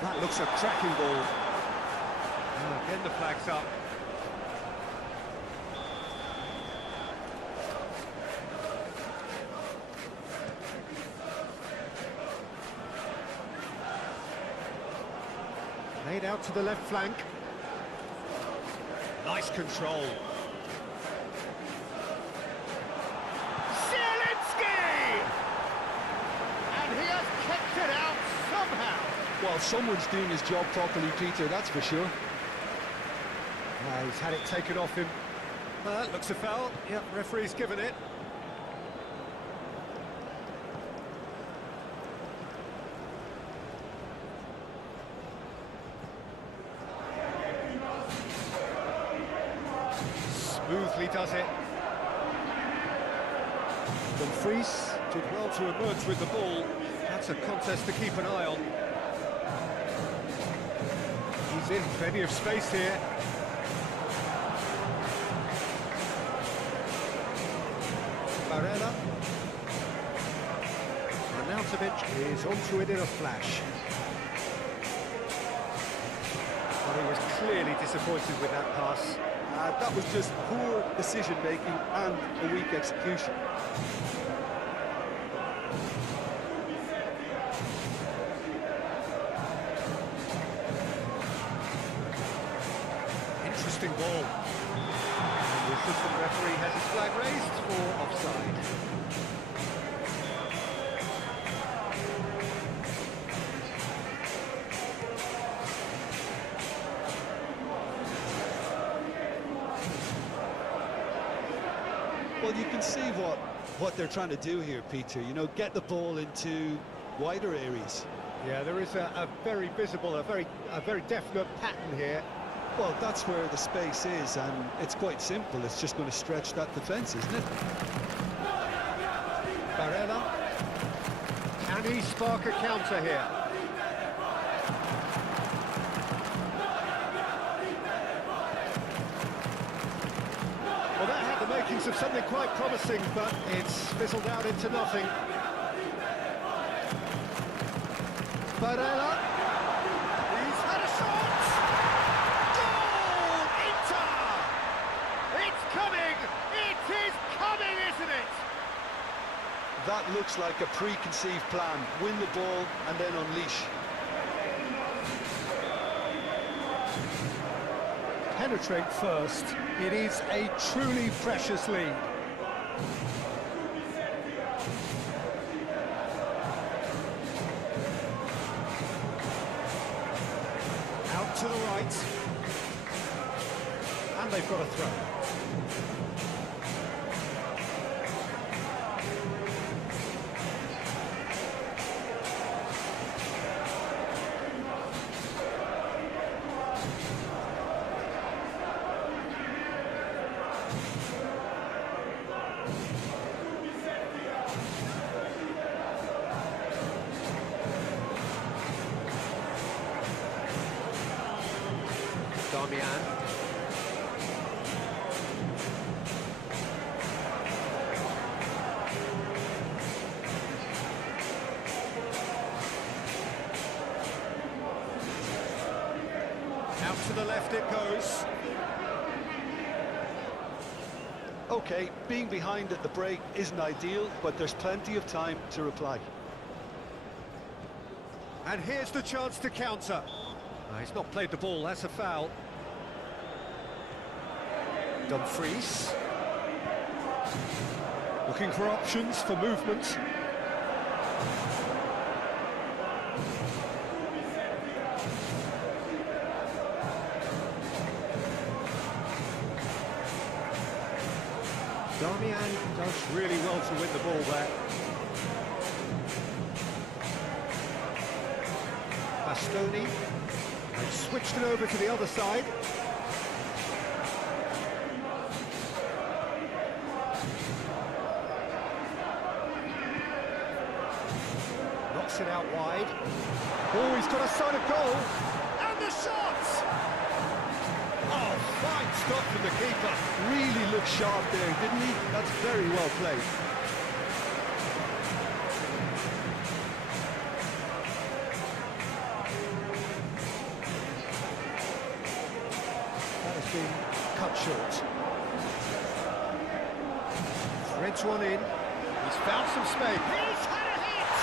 That looks a cracking ball. Again the flag's up. Laid out to the left flank. Nice control. Well, someone's doing his job properly, Peter, that's for sure. He's had it taken off him. That looks a foul. Yep, referee's given it. Smoothly does it. Dumfries did well to emerge with the ball. That's a contest to keep an eye on. He's in plenty of space here. Barella. Arnautovic is onto it in a flash. Well, he was clearly disappointed with that pass. That was just poor decision-making and a weak execution. Interesting ball. And the assistant referee has his flag raised for offside. Well, you can see what they're trying to do here, Peter. You know, get the ball into wider areas. Yeah, there is a very visible, a very definite pattern here. Well, that's where the space is, and it's quite simple. It's just going to stretch that defence, isn't it? Barella. Can he spark a counter here? Well, that had the makings of something quite promising, but it's fizzled out into nothing. Barella. He's had a shot! Goal! Inter! It's coming! It is coming, isn't it? That looks like a preconceived plan. Win the ball and then unleash. Penetrate first. It is a truly precious lead. Out to the right. And they've got a throw. Damian. Out to the left it goes. Okay, being behind at the break isn't ideal, but there's plenty of time to reply. And here's the chance to counter. He's not played the ball, that's a foul. Dumfries. Looking for options, for movement. Damian does really well to win the ball there. Bastoni and switched it over to the other side. Knocks it out wide. Oh, he's got a sight of goal. And the shot! Oh, fine stop from the keeper. Really looked sharp there, didn't he? That's very well played. That has been cut short. Threads one in. He's found some space. He's had a hit!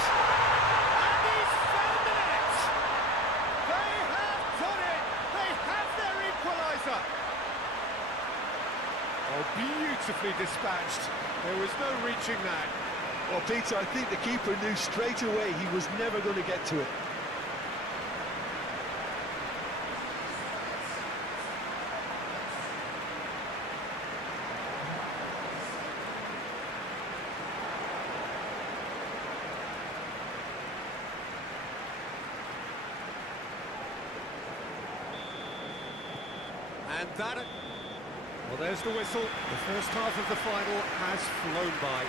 And he's found the net! They have done it! They have their equaliser! Oh, beautifully dispatched. There was no reaching that. Well, Peter, I think the keeper knew straight away he was never going to get to it. And that... Well, there's the whistle. The first half of the final has flown by.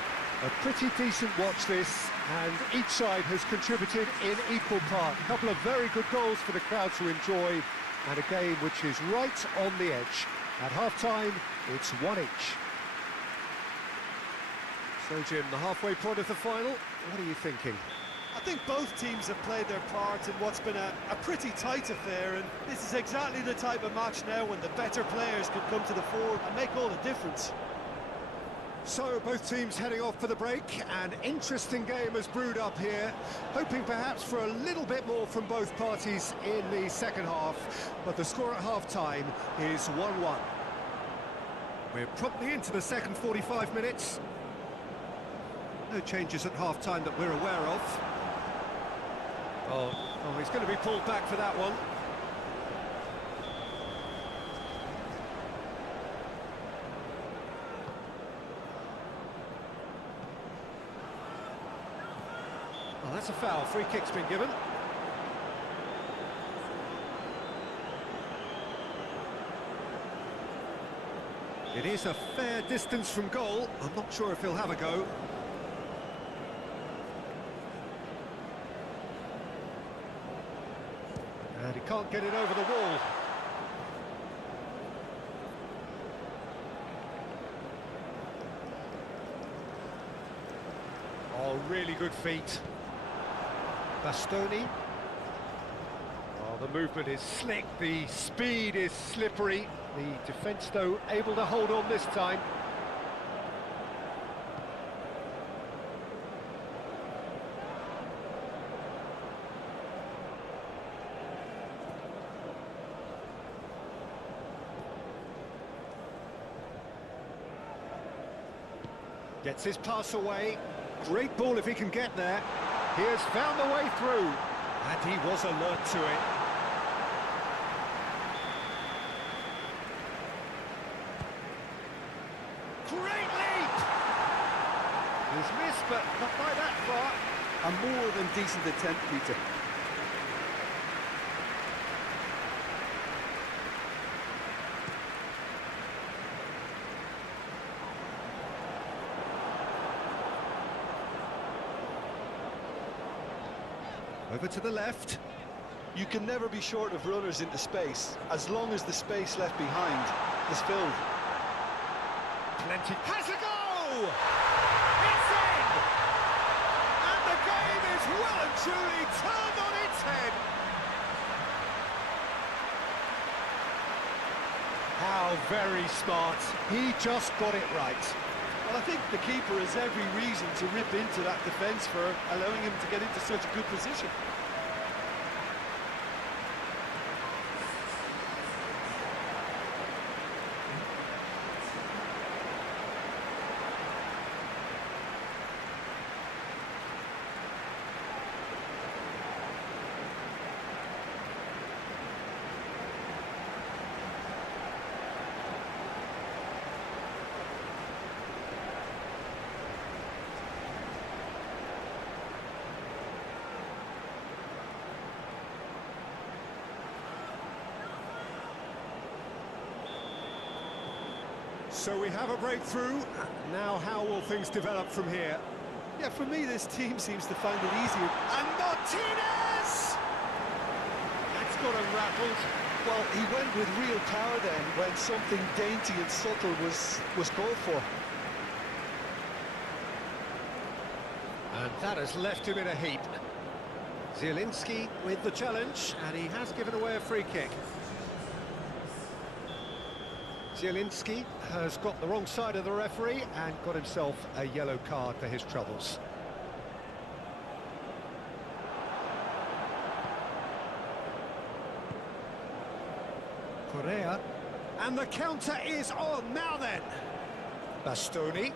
A pretty decent watch this, and each side has contributed in equal part. A couple of very good goals for the crowd to enjoy, and a game which is right on the edge. At half-time, it's 1 each. So, Jim, the halfway point of the final, what are you thinking? I think both teams have played their part in what's been a pretty tight affair, and this is exactly the type of match now when the better players can come to the fore and make all the difference. So, both teams heading off for the break. An interesting game has brewed up here, hoping perhaps for a little bit more from both parties in the second half, but the score at half-time is 1-1. We're promptly into the second 45 minutes. No changes at half-time that we're aware of. Oh, he's going to be pulled back for that one. Oh, that's a foul. Free kick's been given. It is a fair distance from goal. I'm not sure if he'll have a go. And he can't get it over the wall. Oh, really good feet. Bastoni. Oh, the movement is slick, the speed is slippery. The defence, though, able to hold on this time. Gets his pass away. Great ball if he can get there. He has found the way through. And he was alert to it. Great leap! He's missed, but not by that far. A more than decent attempt, Peter. Over to the left. You can never be short of runners into space, as long as the space left behind is filled. Plenty. Has a go! It's in! And the game is well and truly turned on its head. How very smart. He just got it right. Well, I think the keeper has every reason to rip into that defence for allowing him to get into such a good position. So we have a breakthrough. Now how will things develop from here? Yeah, for me, this team seems to find it easier. And Martinez! That's got him rattled. Well, he went with real power then when something dainty and subtle was called for. And that has left him in a heap. Zielinski with the challenge, and he has given away a free kick. Zielinski has got the wrong side of the referee and got himself a yellow card for his troubles. Correa, and the counter is on. Now then, Bastoni.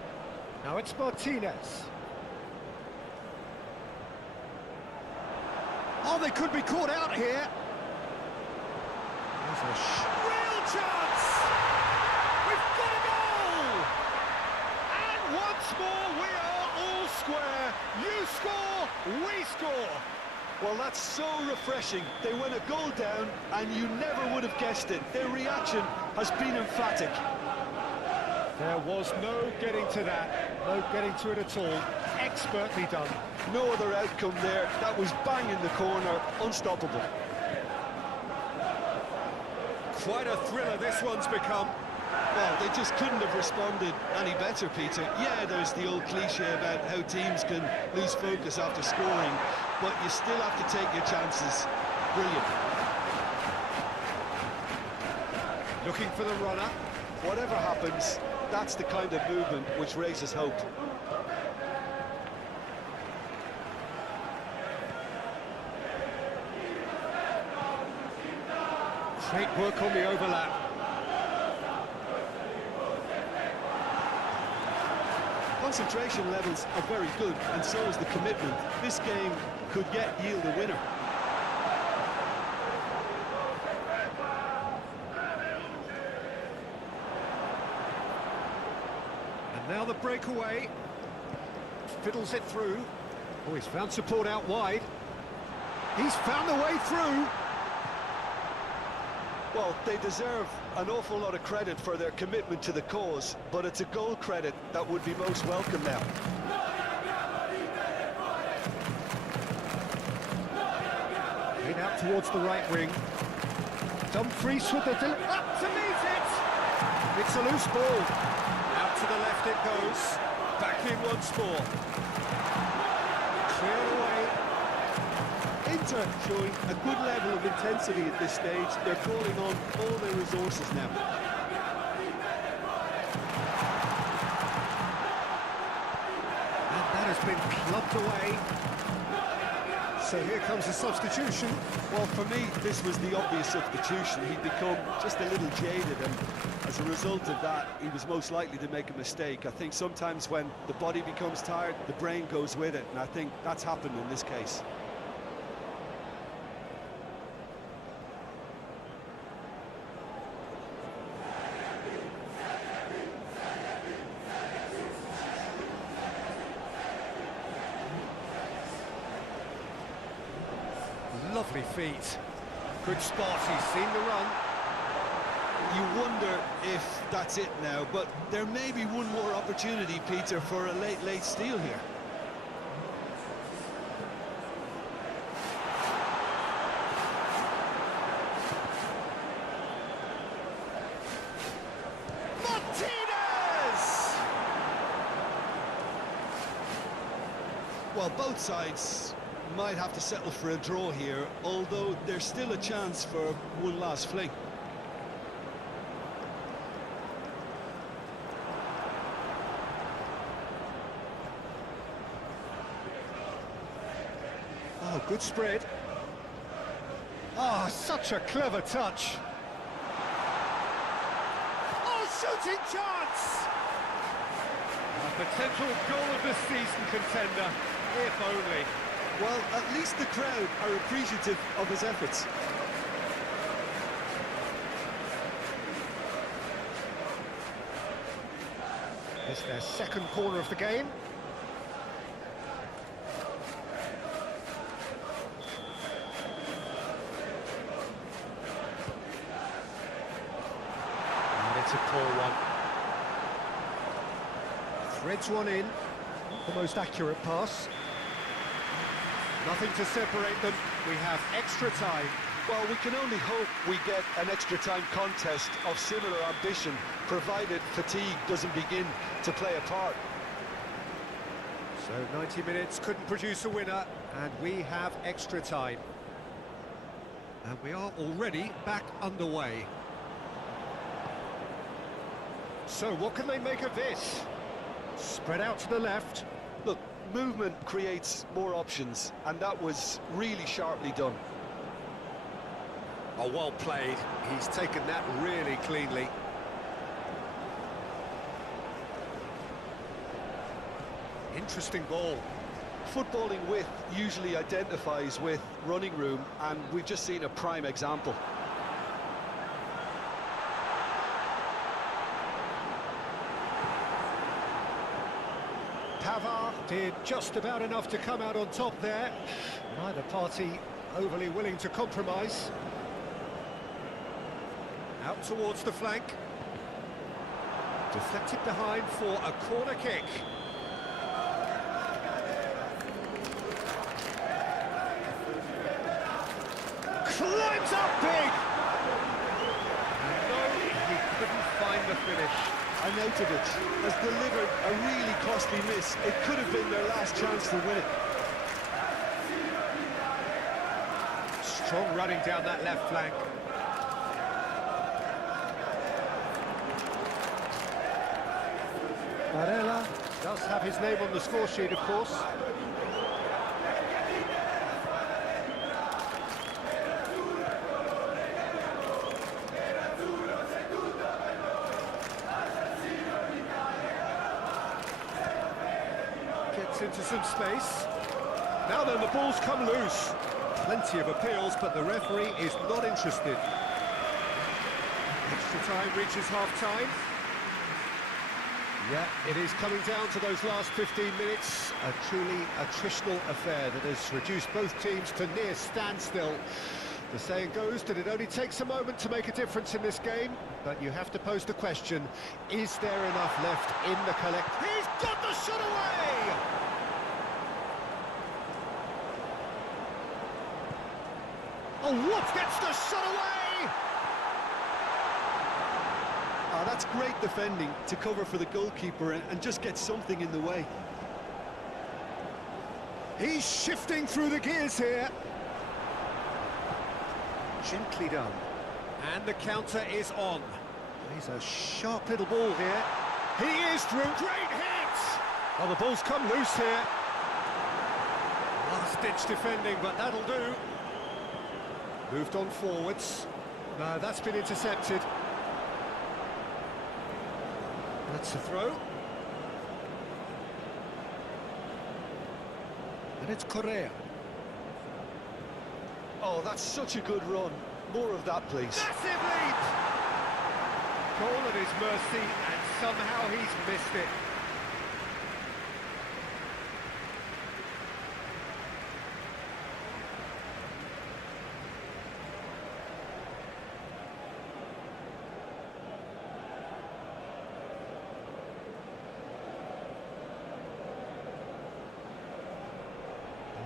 Now it's Martinez. Oh, they could be caught out here. There's a real chance. We've got a goal. And once more, we are all square. You score, we score. Well, that's so refreshing. They went a goal down, and you never would have guessed it. Their reaction has been emphatic. There was no getting to that, no getting to it at all. Expertly done. No other outcome there. That was bang in the corner, unstoppable. Quite a thriller this one's become. Well, they just couldn't have responded any better, Peter. Yeah, there's the old cliche about how teams can lose focus after scoring, but you still have to take your chances. Brilliant. Looking for the runner. Whatever happens, that's the kind of movement which raises hope. Great work on the overlap. Concentration levels are very good, and so is the commitment. This game could yet yield a winner. And now the breakaway. Fiddles it through. Oh, he's found support out wide. He's found the way through. Well, they deserve an awful lot of credit for their commitment to the cause, but it's a goal credit that would be most welcome now. Played out towards the right wing. Dumfries with the... up to meet it! It's a loose ball. Out to the left it goes. Back in once more. Clear away. Inter showing a good level of intensity at this stage. They're calling on all their resources now. And that has been clubbed away. So here comes a substitution. Well, for me, this was the obvious substitution. He'd become just a little jaded, and as a result of that, he was most likely to make a mistake. I think sometimes when the body becomes tired, the brain goes with it, and I think that's happened in this case. Lovely feet. Good spot, he's seen the run. You wonder if that's it now, but there may be one more opportunity, Peter, for a late steal here. Martinez! Well, both sides might have to settle for a draw here, although there's still a chance for one last fling. Oh, good spread. Oh, such a clever touch. Oh, shooting chance! A potential goal of the season contender, if only. Well, at least the crowd are appreciative of his efforts. It's their second corner of the game. And it's a poor one. Threads one in, the most accurate pass. Nothing to separate them. We have extra time. Well, we can only hope we get an extra time contest of similar ambition, provided fatigue doesn't begin to play a part. So 90 minutes couldn't produce a winner, and we have extra time. And we are already back underway. So what can they make of this? Spread out to the left. Look, movement creates more options, and that was really sharply done. Oh, well played. He's taken that really cleanly. Interesting ball. Footballing width usually identifies with running room, and we've just seen a prime example. Pavard did just about enough to come out on top there. Neither party overly willing to compromise. Out towards the flank. Deflected behind for a corner kick. Climbs up big! No, he couldn't find the finish. Arnautovic has delivered a really costly miss. It could have been their last chance to win it. Strong running down that left flank. Varela does have his name on the score sheet, of course. Gets into some space. Now then, the ball's come loose. Plenty of appeals, but the referee is not interested. Extra time reaches half-time. Yeah, it is coming down to those last 15 minutes. A truly attritional affair that has reduced both teams to near standstill. The saying goes that it only takes a moment to make a difference in this game, but you have to pose the question, is there enough left in the collect? He's got the shot away! Oh, what gets the shot away? That's great defending to cover for the goalkeeper and just get something in the way. He's shifting through the gears here. Gently done. And the counter is on. He's a sharp little ball here. He is through. Great hit! Well, the ball's come loose here. Last-ditch defending, but that'll do. Moved on forwards. No, that's been intercepted. That's a throw. And it's Correa. Oh, that's such a good run. More of that, please. Massive leap! Goal at his mercy, and somehow he's missed it.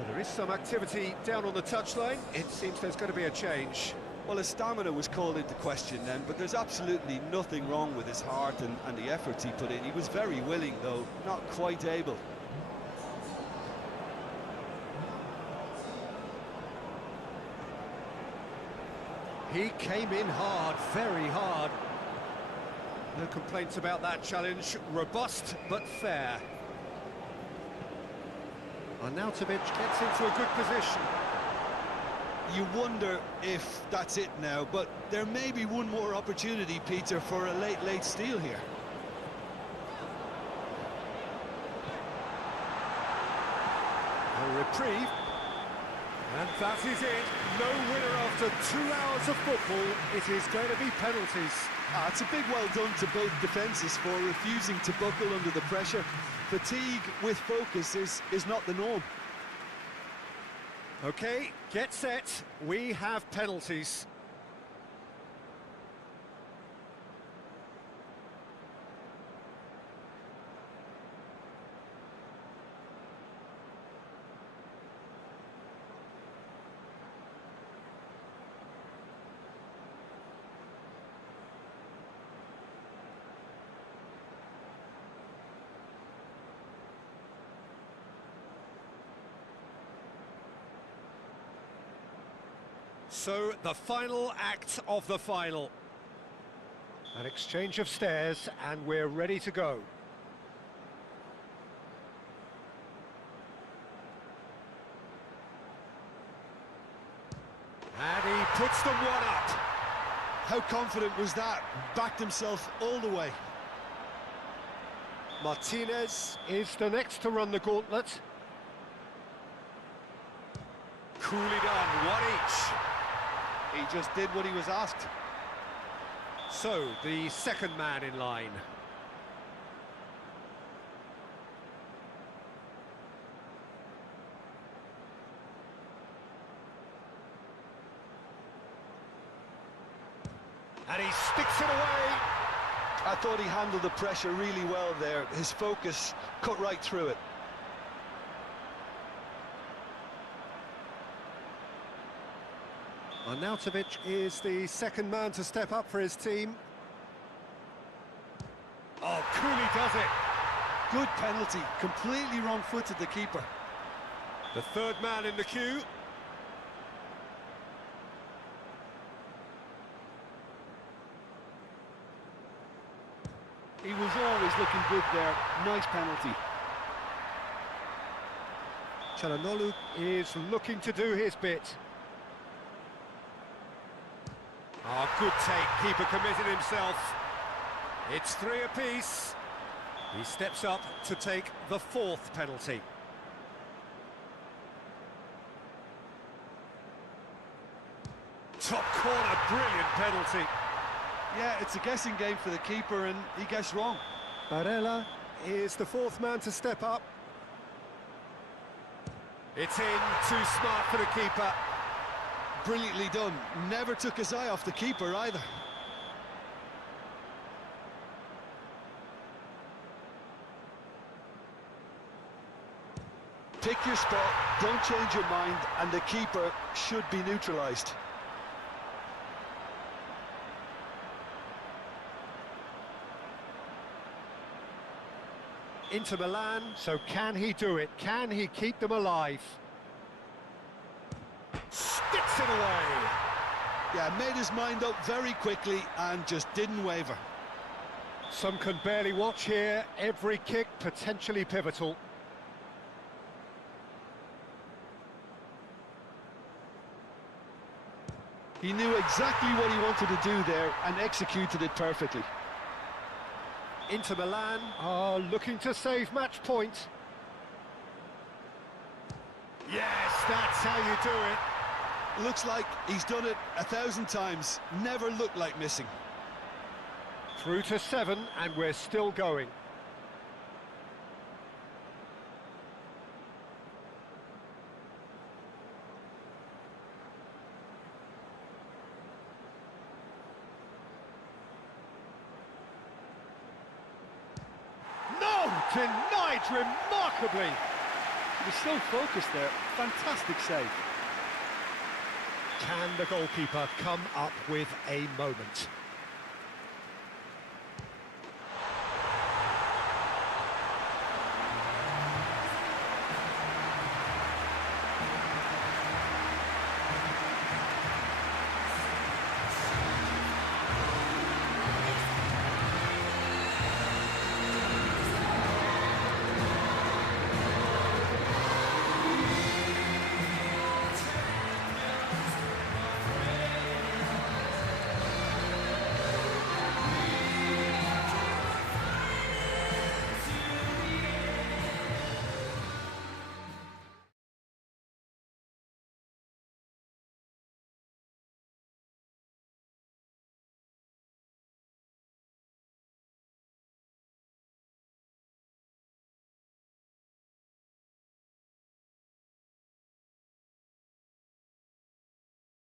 There is some activity down on the touchline. It seems there's going to be a change. Well, his stamina was called into question then, but there's absolutely nothing wrong with his heart and the efforts he put in. He was very willing, though, not quite able. He came in hard, very hard. No complaints about that challenge. Robust, but fair. Arnautovic gets into a good position. You wonder if that's it now, but there may be one more opportunity, Peter, for a late steal here. A reprieve. And that is it. No winner after 2 hours of football. It is going to be penalties. It's a big well done to both defences for refusing to buckle under the pressure. Fatigue with focus is not the norm. Okay, get set. We have penalties. So, the final act of the final. An exchange of stares, and we're ready to go. And he puts them one up. How confident was that? Backed himself all the way. Martinez is the next to run the gauntlet. Coolly done, one each. He just did what he was asked. So, the second man in line. And he sticks it away. I thought he handled the pressure really well there. His focus cut right through it. Arnautovic is the second man to step up for his team. Oh, Cooley does it. Good penalty, completely wrong-footed the keeper. The third man in the queue. He was always looking good there. Nice penalty. Çalhanoğlu is looking to do his bit. Oh, good take, keeper committed himself. It's 3 apiece. He steps up to take the fourth penalty. Top corner, brilliant penalty. Yeah, it's a guessing game for the keeper, and he guessed wrong. Barella is the fourth man to step up. It's in, too smart for the keeper. Brilliantly done. Never took his eye off the keeper either. Pick your spot, don't change your mind, and the keeper should be neutralised. Inter Milan, so can he do it? Can he keep them alive? Sticks it away! Yeah, made his mind up very quickly and just didn't waver. Some can barely watch here, every kick potentially pivotal. He knew exactly what he wanted to do there and executed it perfectly. Inter Milan are looking to save match point. Yes, that's how you do it. Looks like he's done it 1,000 times. Never looked like missing. Through to 7, and we're still going. Denied remarkably. He was so focused there. Fantastic save. Can the goalkeeper come up with a moment?